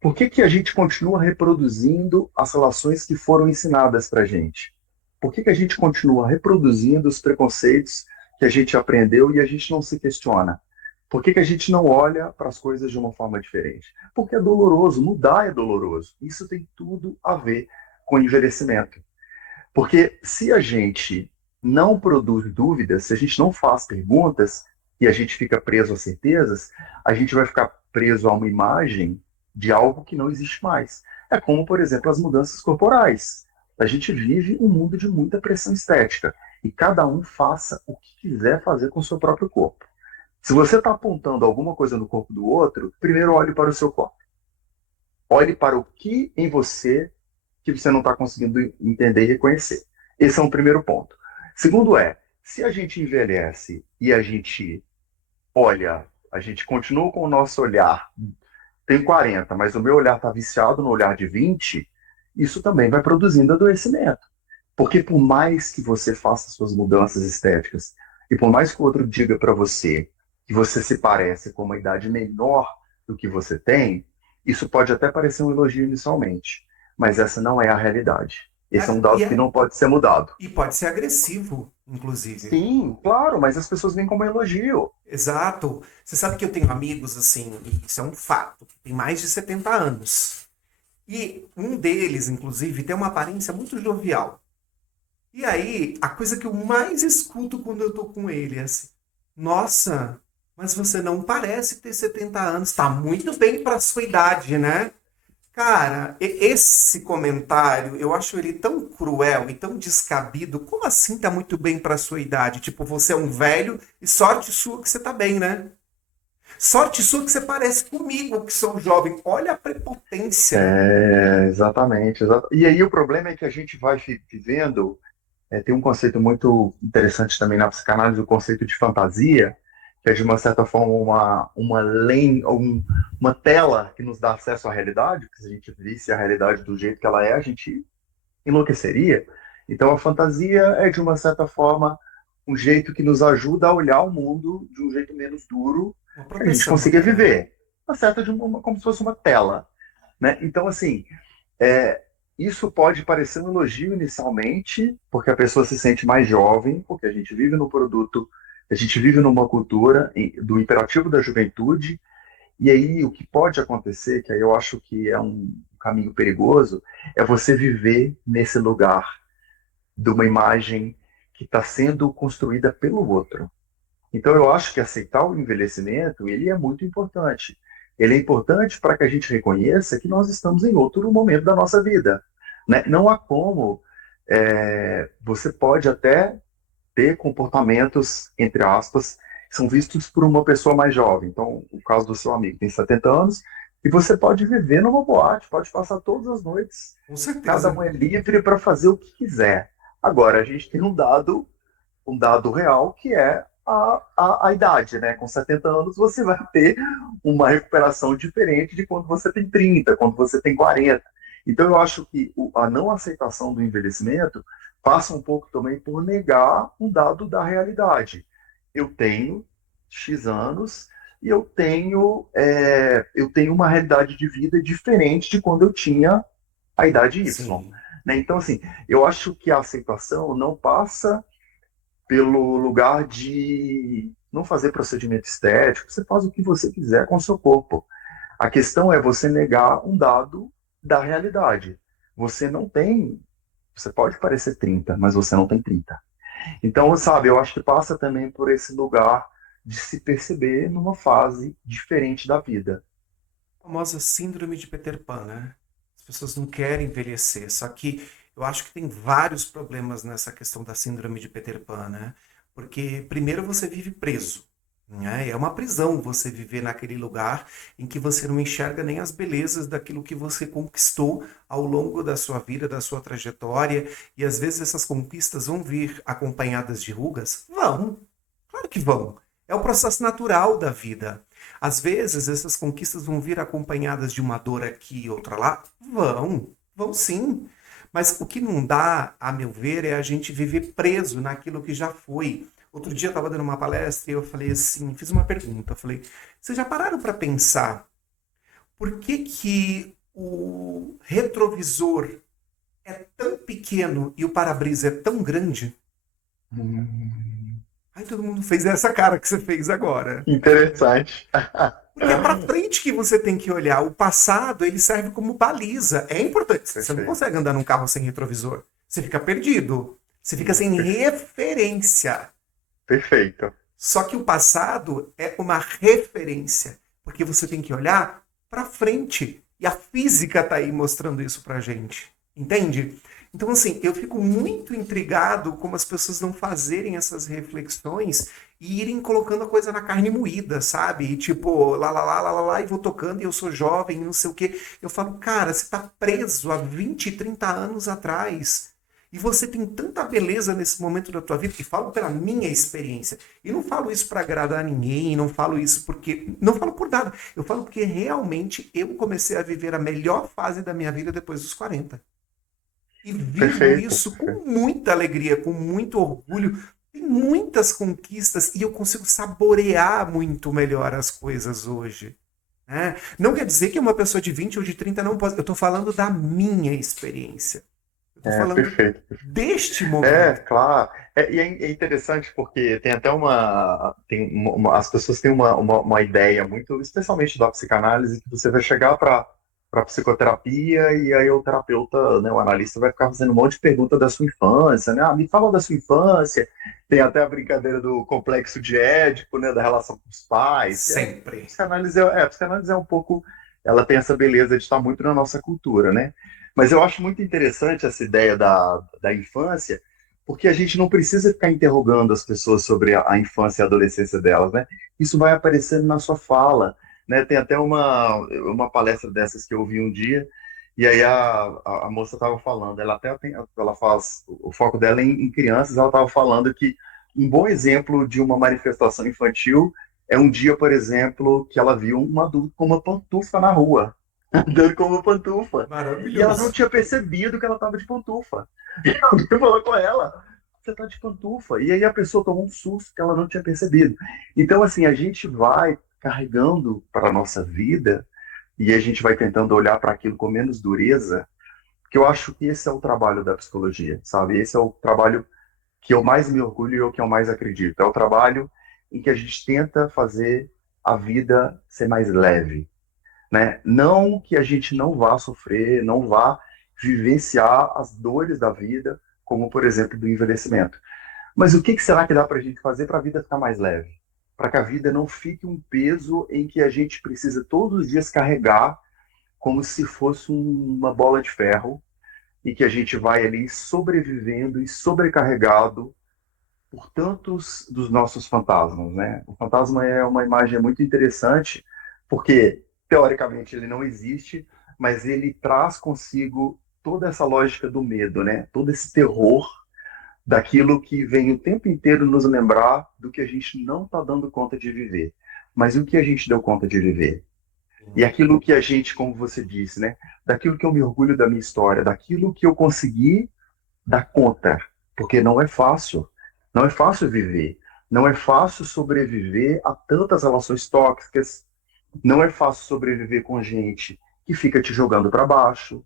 Por que que a gente continua reproduzindo as relações que foram ensinadas para a gente? Por que que a gente continua reproduzindo os preconceitos que a gente aprendeu e a gente não se questiona? Por que que a gente não olha para as coisas de uma forma diferente? Porque é doloroso, mudar é doloroso. Isso tem tudo a ver com envelhecimento. Porque se a gente não produz dúvidas, se a gente não faz perguntas e a gente fica preso a certezas, a gente vai ficar preso a uma imagem de algo que não existe mais. É como, por exemplo, as mudanças corporais. A gente vive um mundo de muita pressão estética e cada um faça o que quiser fazer com o seu próprio corpo. Se você está apontando alguma coisa no corpo do outro, primeiro olhe para o seu corpo. Olhe para o que em você que você não está conseguindo entender e reconhecer. Esse é um primeiro ponto. Segundo se a gente envelhece e a gente olha, a gente continua com o nosso olhar, tem 40, mas o meu olhar está viciado no olhar de 20, isso também vai produzindo adoecimento. Porque por mais que você faça suas mudanças estéticas, e por mais que o outro diga para você que você se parece com uma idade menor do que você tem, isso pode até parecer um elogio inicialmente, mas essa não é a realidade. Esse é um Cara, dado que não pode ser mudado. e pode ser agressivo, inclusive. Sim, claro, mas as pessoas veem como elogio. Exato. Você sabe que eu tenho amigos, assim, e isso é um fato, que tem mais de 70 anos. E um deles, inclusive, tem uma aparência muito jovial. E aí, a coisa que eu mais escuto quando eu tô com ele é assim: nossa, mas você não parece ter 70 anos, tá muito bem pra sua idade, né? Cara, esse comentário, eu acho ele tão cruel e tão descabido. Como assim tá muito bem pra sua idade? Tipo, você é um velho e sorte sua que você tá bem, né? Sorte sua que você parece comigo, que sou jovem. Olha a prepotência. Exatamente, E aí o problema é que a gente vai vivendo, tem um conceito muito interessante também na psicanálise, o conceito de fantasia, que é de uma certa forma uma tela que nos dá acesso à realidade, porque se a gente visse a realidade do jeito que ela é, a gente enlouqueceria. Então a fantasia é de uma certa forma um jeito que nos ajuda a olhar o mundo de um jeito menos duro, Uma que a gente proteção consiga até. viver. Uma certa como se fosse uma tela, né? Então assim, é, isso pode parecer um elogio inicialmente, porque a pessoa se sente mais jovem, porque a gente vive no produto, a gente vive numa cultura do imperativo da juventude, e aí o que pode acontecer, que aí eu acho que é um caminho perigoso, é você viver nesse lugar de uma imagem que está sendo construída pelo outro. Então eu acho que aceitar o envelhecimento, ele é muito importante. Ele é importante para que a gente reconheça que nós estamos em outro momento da nossa vida, né? Não há como você pode até ter comportamentos, entre aspas, que são vistos por uma pessoa mais jovem. Então, o caso do seu amigo tem 70 anos e você pode viver numa boate, pode passar todas as noites. Com Cada certeza. um é livre para fazer o que quiser. Agora, a gente tem um dado real que é a idade, né? Com 70 anos você vai ter uma recuperação diferente de quando você tem 30, quando você tem 40. Então eu acho que a não aceitação do envelhecimento passa um pouco também por negar um dado da realidade. Eu tenho X anos e eu tenho uma realidade de vida diferente de quando eu tinha a idade Y. Sim. Né? Então, assim, eu acho que a aceitação não passa pelo lugar de não fazer procedimento estético, você faz o que você quiser com o seu corpo. A questão é você negar um dado da realidade. Você não tem, você pode parecer 30, mas você não tem 30. Então, sabe, eu acho que passa também por esse lugar de se perceber numa fase diferente da vida. A famosa síndrome de Peter Pan, né? As pessoas não querem envelhecer. Só que eu eu acho que tem vários problemas nessa questão da síndrome de Peter Pan, né? Porque primeiro você vive preso, né? É uma prisão você viver naquele lugar em que você não enxerga nem as belezas daquilo que você conquistou ao longo da sua vida, da sua trajetória, e às vezes essas conquistas vão vir acompanhadas de rugas? Vão, claro que vão. É o processo natural da vida. Às vezes essas conquistas vão vir acompanhadas de uma dor aqui e outra lá? Vão sim. Mas o que não dá, a meu ver, é a gente viver preso naquilo que já foi. Outro dia eu estava dando uma palestra e eu falei assim, fiz uma pergunta, eu falei, vocês já pararam para pensar por que que o retrovisor é tão pequeno e o para-brisa é tão grande? Hum, Aí todo mundo fez essa cara que você fez agora. interessante. Porque é para frente que você tem que olhar. O passado, ele serve como baliza. É importante. Você não Perfeito, consegue andar num carro sem retrovisor. Você fica perdido. Você fica sem referência. perfeito. Só que o passado é uma referência, porque você tem que olhar para frente. E a física está aí mostrando isso para gente. Entende? Então, assim, eu fico muito intrigado como as pessoas não fazerem essas reflexões e irem colocando a coisa na carne moída, sabe? E tipo, lá, e vou tocando e eu sou jovem, não sei o quê. Eu falo, cara, você está preso há 20, 30 anos atrás. E você tem tanta beleza nesse momento da tua vida, e falo pela minha experiência. E não falo isso para agradar ninguém, não falo isso porque. Não falo por nada. Eu falo porque realmente eu comecei a viver a melhor fase da minha vida depois dos 40. E vivo Perfeito, isso com perfeito. muita alegria, com muito orgulho. Tem muitas conquistas e eu consigo saborear muito melhor as coisas hoje. Né? Não quer dizer que uma pessoa de 20 ou de 30 não pode. Eu estou falando da minha experiência. Eu estou É, falando perfeito. deste É, momento. claro. É interessante porque tem até as pessoas têm uma ideia muito, especialmente da psicanálise, que você vai chegar para psicoterapia e aí o terapeuta, né, o analista vai ficar fazendo um monte de pergunta da sua infância, né? Ah, me fala da sua infância. Tem até a brincadeira do complexo de Édipo, né, da relação com os pais. E aí, Sempre. a psicanálise é um pouco, ela tem essa beleza de estar muito na nossa cultura, né? Mas eu acho muito interessante essa ideia da infância, porque a gente não precisa ficar interrogando as pessoas sobre a infância e a adolescência delas, né? Isso vai aparecendo na sua fala, né? Tem até uma palestra dessas que eu ouvi um dia, e aí a moça estava falando, ela faz, o foco dela é em crianças, ela estava falando que um bom exemplo de uma manifestação infantil é um dia, por exemplo, que ela viu um adulto com uma pantufa na rua, andando com uma pantufa. E ela não Maravilhoso. tinha percebido que ela estava de pantufa. E alguém falou com ela, você está de pantufa. E aí a pessoa tomou um susto que ela não tinha percebido. Então, assim, a gente vai carregando para a nossa vida e a gente vai tentando olhar para aquilo com menos dureza, que eu acho que esse é o trabalho da psicologia, sabe? Esse é o trabalho que eu mais me orgulho e o que eu mais acredito. É o trabalho em que a gente tenta fazer a vida ser mais leve, né? Não que a gente não vá sofrer, não vá vivenciar as dores da vida, como por exemplo do envelhecimento. Mas o que será que dá para a gente fazer para a vida ficar mais leve? Para que a vida não fique um peso em que a gente precisa todos os dias carregar como se fosse uma bola de ferro e que a gente vai ali sobrevivendo e sobrecarregado por tantos dos nossos fantasmas, né? O fantasma é uma imagem muito interessante, porque teoricamente ele não existe, mas ele traz consigo toda essa lógica do medo, né? Todo esse terror daquilo que vem o tempo inteiro nos lembrar do que a gente não está dando conta de viver, mas o que a gente deu conta de viver. E aquilo que a gente, como você disse, né? Daquilo que eu me orgulho da minha história, daquilo que eu consegui dar conta, porque não é fácil. Não é fácil viver. Não é fácil sobreviver a tantas relações tóxicas. Não é fácil sobreviver com gente que fica te jogando para baixo,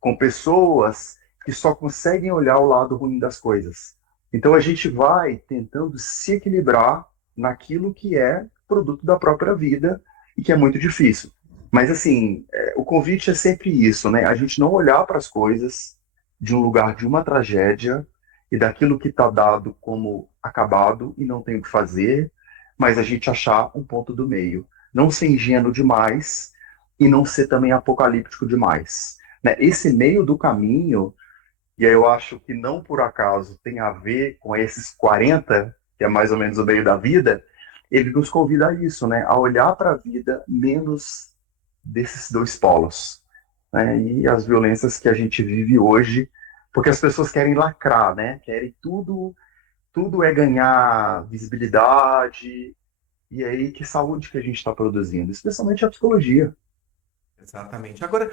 com pessoas que só conseguem olhar o lado ruim das coisas. Então a gente vai tentando se equilibrar naquilo que é produto da própria vida e que é muito difícil. Mas assim, o convite é sempre isso, né? A gente não olhar para as coisas de um lugar de uma tragédia e daquilo que está dado como acabado e não tem o que fazer, mas a gente achar um ponto do meio. Não ser ingênuo demais e não ser também apocalíptico demais, né? Esse meio do caminho E aí eu acho que não por acaso tem a ver com esses 40, que é mais ou menos o meio da vida, ele nos convida a isso, né? A olhar para a vida menos desses dois polos, né? E as violências que a gente vive hoje, porque as pessoas querem lacrar, né? Querem tudo é ganhar visibilidade. E aí, que saúde que a gente está produzindo? Especialmente a psicologia. Exatamente. Agora,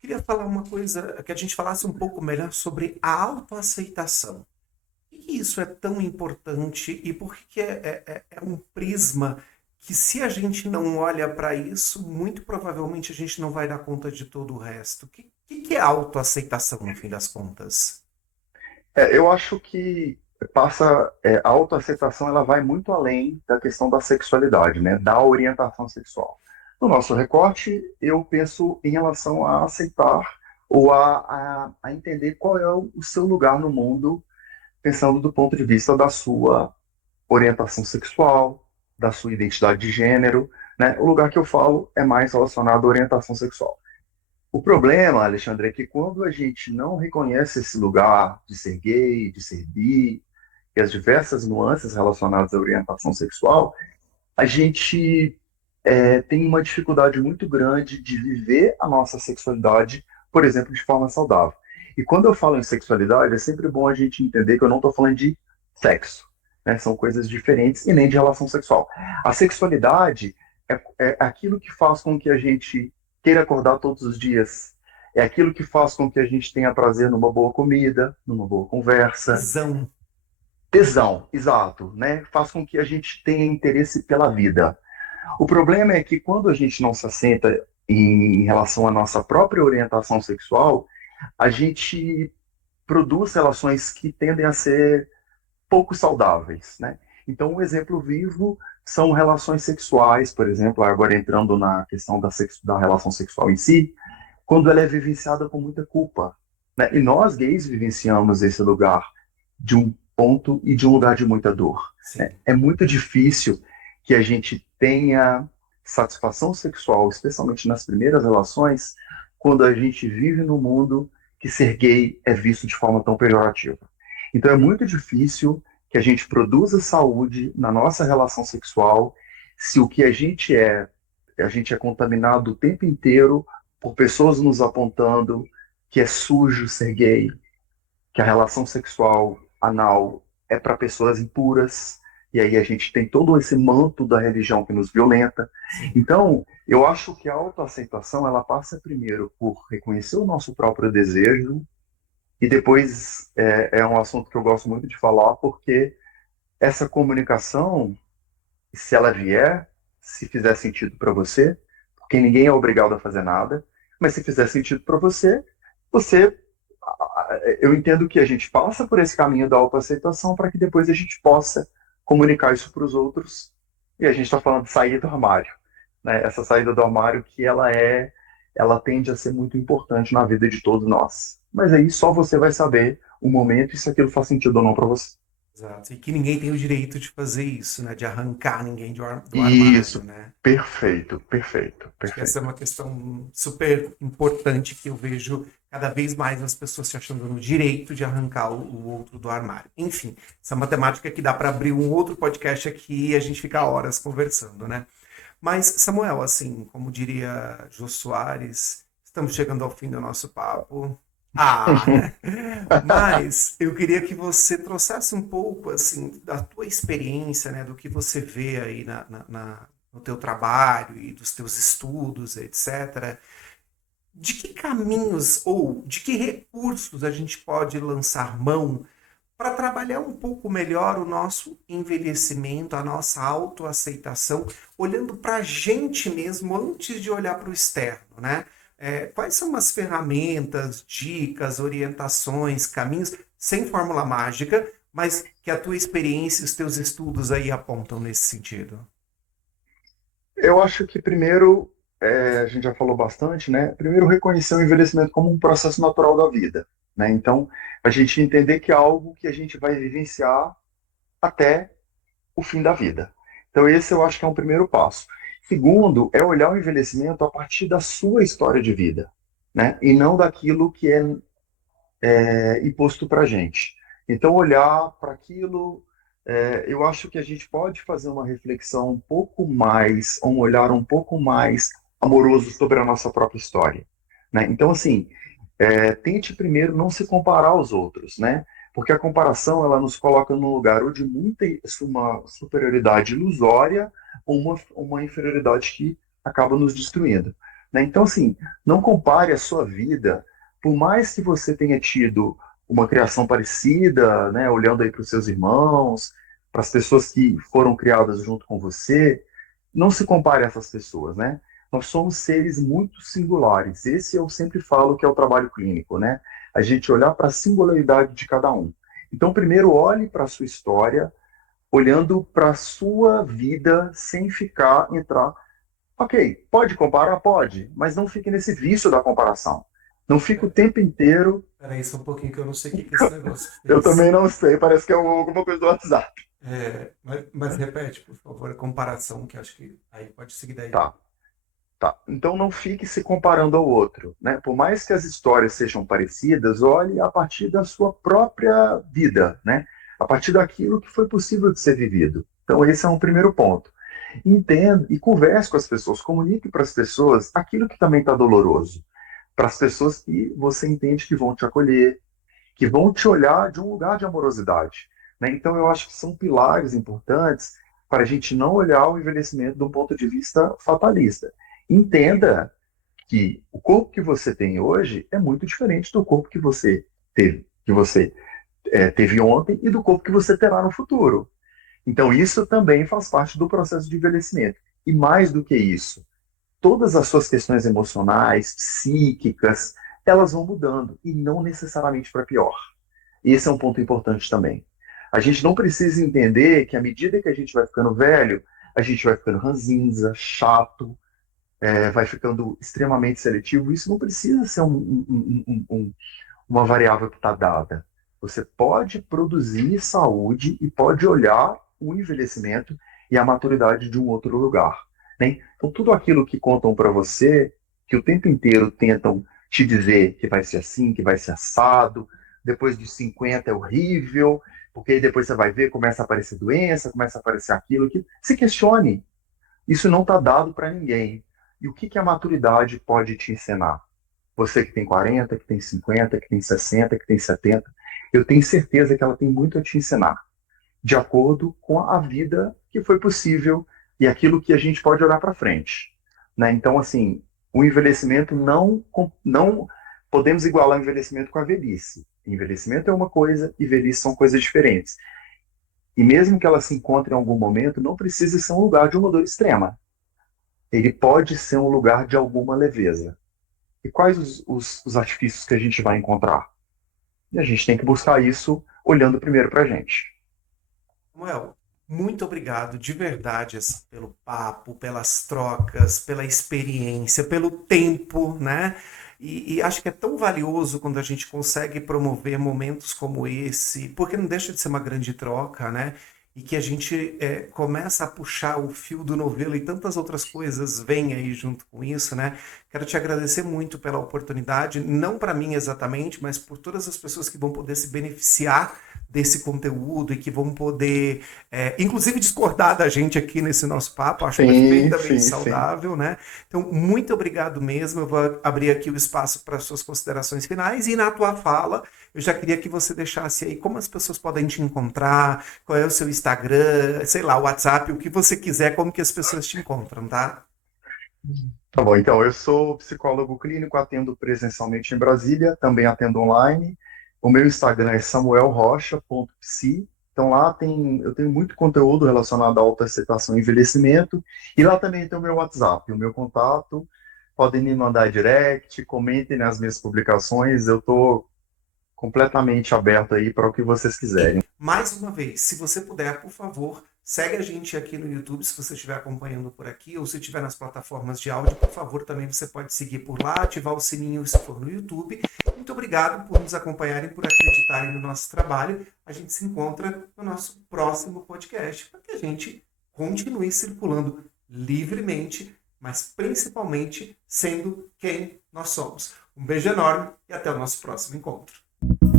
queria falar uma coisa, que a gente falasse um pouco melhor sobre a autoaceitação. Por que isso é tão importante e por que é um prisma que, se a gente não olha para isso, muito provavelmente a gente não vai dar conta de todo o resto? O que é autoaceitação, no fim das contas? Eu acho que a autoaceitação ela vai muito além da questão da sexualidade, né? Da orientação sexual. No nosso recorte, eu penso em relação a aceitar ou a entender qual é o seu lugar no mundo, pensando do ponto de vista da sua orientação sexual, da sua identidade de gênero, né? O lugar que eu falo é mais relacionado à orientação sexual. O problema, Alexandre, é que quando a gente não reconhece esse lugar de ser gay, de ser bi, e as diversas nuances relacionadas à orientação sexual, a gente tem uma dificuldade muito grande de viver a nossa sexualidade, por exemplo, de forma saudável. E quando eu falo em sexualidade, é sempre bom a gente entender que eu não estou falando de sexo, né? São coisas diferentes e nem de relação sexual. A sexualidade é aquilo que faz com que a gente queira acordar todos os dias. É aquilo que faz com que a gente tenha prazer numa boa comida, numa boa conversa. Tesão. Tesão, exato, né? Faz com que a gente tenha interesse pela vida. O problema é que quando a gente não se assenta em relação à nossa própria orientação sexual, a gente produz relações que tendem a ser pouco saudáveis, né? Então, um exemplo vivo são relações sexuais, por exemplo, agora entrando na questão da relação sexual em si, quando ela é vivenciada com muita culpa, né? E nós gays vivenciamos esse lugar de um ponto e de um lugar de muita dor, né? Sim. É muito difícil que a gente tenha satisfação sexual, especialmente nas primeiras relações, quando a gente vive num mundo que ser gay é visto de forma tão pejorativa. Então é muito difícil que a gente produza saúde na nossa relação sexual se o que a gente é contaminado o tempo inteiro por pessoas nos apontando que é sujo ser gay, que a relação sexual anal é para pessoas impuras, e aí a gente tem todo esse manto da religião que nos violenta. Sim. Então, eu acho que a autoaceitação, ela passa primeiro por reconhecer o nosso próprio desejo, e depois é um assunto que eu gosto muito de falar, porque essa comunicação, se ela vier, se fizer sentido para você, porque ninguém é obrigado a fazer nada, mas se fizer sentido para você, você eu entendo que a gente passa por esse caminho da autoaceitação para que depois a gente possa comunicar isso para os outros. E a gente está falando de sair do armário, né? Essa saída do armário que ela tende a ser muito importante na vida de todos nós. Mas aí só você vai saber o momento e se aquilo faz sentido ou não para você. Exato. E que ninguém tem o direito de fazer isso, né? De arrancar ninguém do armário, Isso, né? perfeito, perfeito, Acho que essa é perfeito. uma questão super importante que eu vejo cada vez mais as pessoas se achando no direito de arrancar o outro do armário. Enfim, essa matemática que dá para abrir um outro podcast aqui e a gente fica horas conversando, né? Mas, Samuel, assim, como diria Jô Soares, estamos chegando ao fim do nosso papo. Ah, né? Mas eu queria que você trouxesse um pouco, assim, da tua experiência, né? Do que você vê aí no teu trabalho e dos teus estudos, etc. De que caminhos ou de que recursos a gente pode lançar mão para trabalhar um pouco melhor o nosso envelhecimento, a nossa autoaceitação, olhando para a gente mesmo antes de olhar para o externo, né? Quais são as ferramentas, dicas, orientações, caminhos, sem fórmula mágica, mas que a tua experiência e os teus estudos aí apontam nesse sentido? Eu acho que primeiro, a gente já falou bastante, né? Primeiro, reconhecer o envelhecimento como um processo natural da vida, né? Então, a gente entender que é algo que a gente vai vivenciar até o fim da vida. Então, esse eu acho que é um primeiro passo. Segundo, é olhar o envelhecimento a partir da sua história de vida, né? E não daquilo que é imposto para a gente. Então, olhar para aquilo, eu acho que a gente pode fazer uma reflexão um pouco mais, um olhar um pouco mais amoroso sobre a nossa própria história, né? Então, assim, tente primeiro não se comparar aos outros, né? Porque a comparação ela nos coloca num lugar ou de muita uma superioridade ilusória ou uma inferioridade que acaba nos destruindo, né? Então, assim, não compare a sua vida, por mais que você tenha tido uma criação parecida, né? Olhando aí para os seus irmãos, para as pessoas que foram criadas junto com você, não se compare a essas pessoas, né? Nós somos seres muito singulares. Esse eu sempre falo que é o trabalho clínico, né? A gente olhar para a singularidade de cada um. Então, primeiro, olhe para a sua história, olhando para a sua vida, sem entrar. Ok, pode comparar? Pode, mas não fique nesse vício da comparação. Não fique o tempo inteiro. Peraí, só um pouquinho que eu não sei o que que esse negócio Eu fez. também não sei, parece que é alguma coisa do WhatsApp. Mas repete, por favor, a comparação, que acho que aí pode seguir daí. Tá. Tá. Então não fique se comparando ao outro, né? Por mais que as histórias sejam parecidas, olhe a partir da sua própria vida, né? A partir daquilo que foi possível de ser vivido. Então esse é um primeiro ponto. Entenda e converse com as pessoas, comunique para as pessoas aquilo que também está doloroso, para as pessoas que você entende que vão te acolher, que vão te olhar de um lugar de amorosidade, né? Então eu acho que são pilares importantes para a gente não olhar o envelhecimento de um ponto de vista fatalista. Entenda que o corpo que você tem hoje é muito diferente do corpo que você teve ontem e do corpo que você terá no futuro. Então, isso também faz parte do processo de envelhecimento. E mais do que isso, todas as suas questões emocionais, psíquicas, elas vão mudando e não necessariamente para pior. Esse é um ponto importante também. A gente não precisa entender que à medida que a gente vai ficando velho, a gente vai ficando ranzinza, chato, vai ficando extremamente seletivo. Isso não precisa ser uma variável que está dada. Você pode produzir saúde e pode olhar o envelhecimento e a maturidade de um outro lugar, né? Então, tudo aquilo que contam para você, que o tempo inteiro tentam te dizer que vai ser assim, que vai ser assado, depois de 50 é horrível, porque aí depois você vai ver, começa a aparecer doença, começa a aparecer aquilo, que se questione. Isso não está dado para ninguém. E o que, que a maturidade pode te ensinar? Você que tem 40, que tem 50, que tem 60, que tem 70, eu tenho certeza que ela tem muito a te ensinar, de acordo com a vida que foi possível e aquilo que a gente pode olhar para frente, né? Então, assim, o envelhecimento não podemos igualar o envelhecimento com a velhice. Envelhecimento é uma coisa e velhice são coisas diferentes. E mesmo que ela se encontre em algum momento, não precisa ser um lugar de uma dor extrema. Ele pode ser um lugar de alguma leveza. E quais os artifícios que a gente vai encontrar? E a gente tem que buscar isso olhando primeiro para a gente. Samuel, muito obrigado de verdade assim, pelo papo, pelas trocas, pela experiência, pelo tempo, né? E acho que é tão valioso quando a gente consegue promover momentos como esse, porque não deixa de ser uma grande troca, né? E que a gente começa a puxar o fio do novelo e tantas outras coisas vêm aí junto com isso, né? Quero te agradecer muito pela oportunidade, não para mim exatamente, mas por todas as pessoas que vão poder se beneficiar desse conteúdo e que vão poder, inclusive, discordar da gente aqui nesse nosso papo, acho Sim, perfeitamente sim, sim. saudável, né? Então, muito obrigado mesmo. Eu vou abrir aqui o espaço para as suas considerações finais e na tua fala, eu já queria que você deixasse aí como as pessoas podem te encontrar, qual é o seu Instagram, sei lá, o WhatsApp, o que você quiser, como que as pessoas te encontram, tá? Tá bom, então eu sou psicólogo clínico, atendo presencialmente em Brasília, também atendo online. O meu Instagram é samuelrocha.psi. Então lá eu tenho muito conteúdo relacionado à autoaceitação e envelhecimento. E lá também tem o meu WhatsApp, o meu contato. Podem me mandar direct, comentem nas minhas publicações. Eu estou completamente aberto aí para o que vocês quiserem. Mais uma vez, se você puder, por favor, segue a gente aqui no YouTube, se você estiver acompanhando por aqui, ou se estiver nas plataformas de áudio, por favor, também você pode seguir por lá, ativar o sininho se for no YouTube. Muito obrigado por nos acompanharem, por acreditarem no nosso trabalho. A gente se encontra no nosso próximo podcast, para que a gente continue circulando livremente, mas principalmente sendo quem nós somos. Um beijo enorme e até o nosso próximo encontro. Obrigado.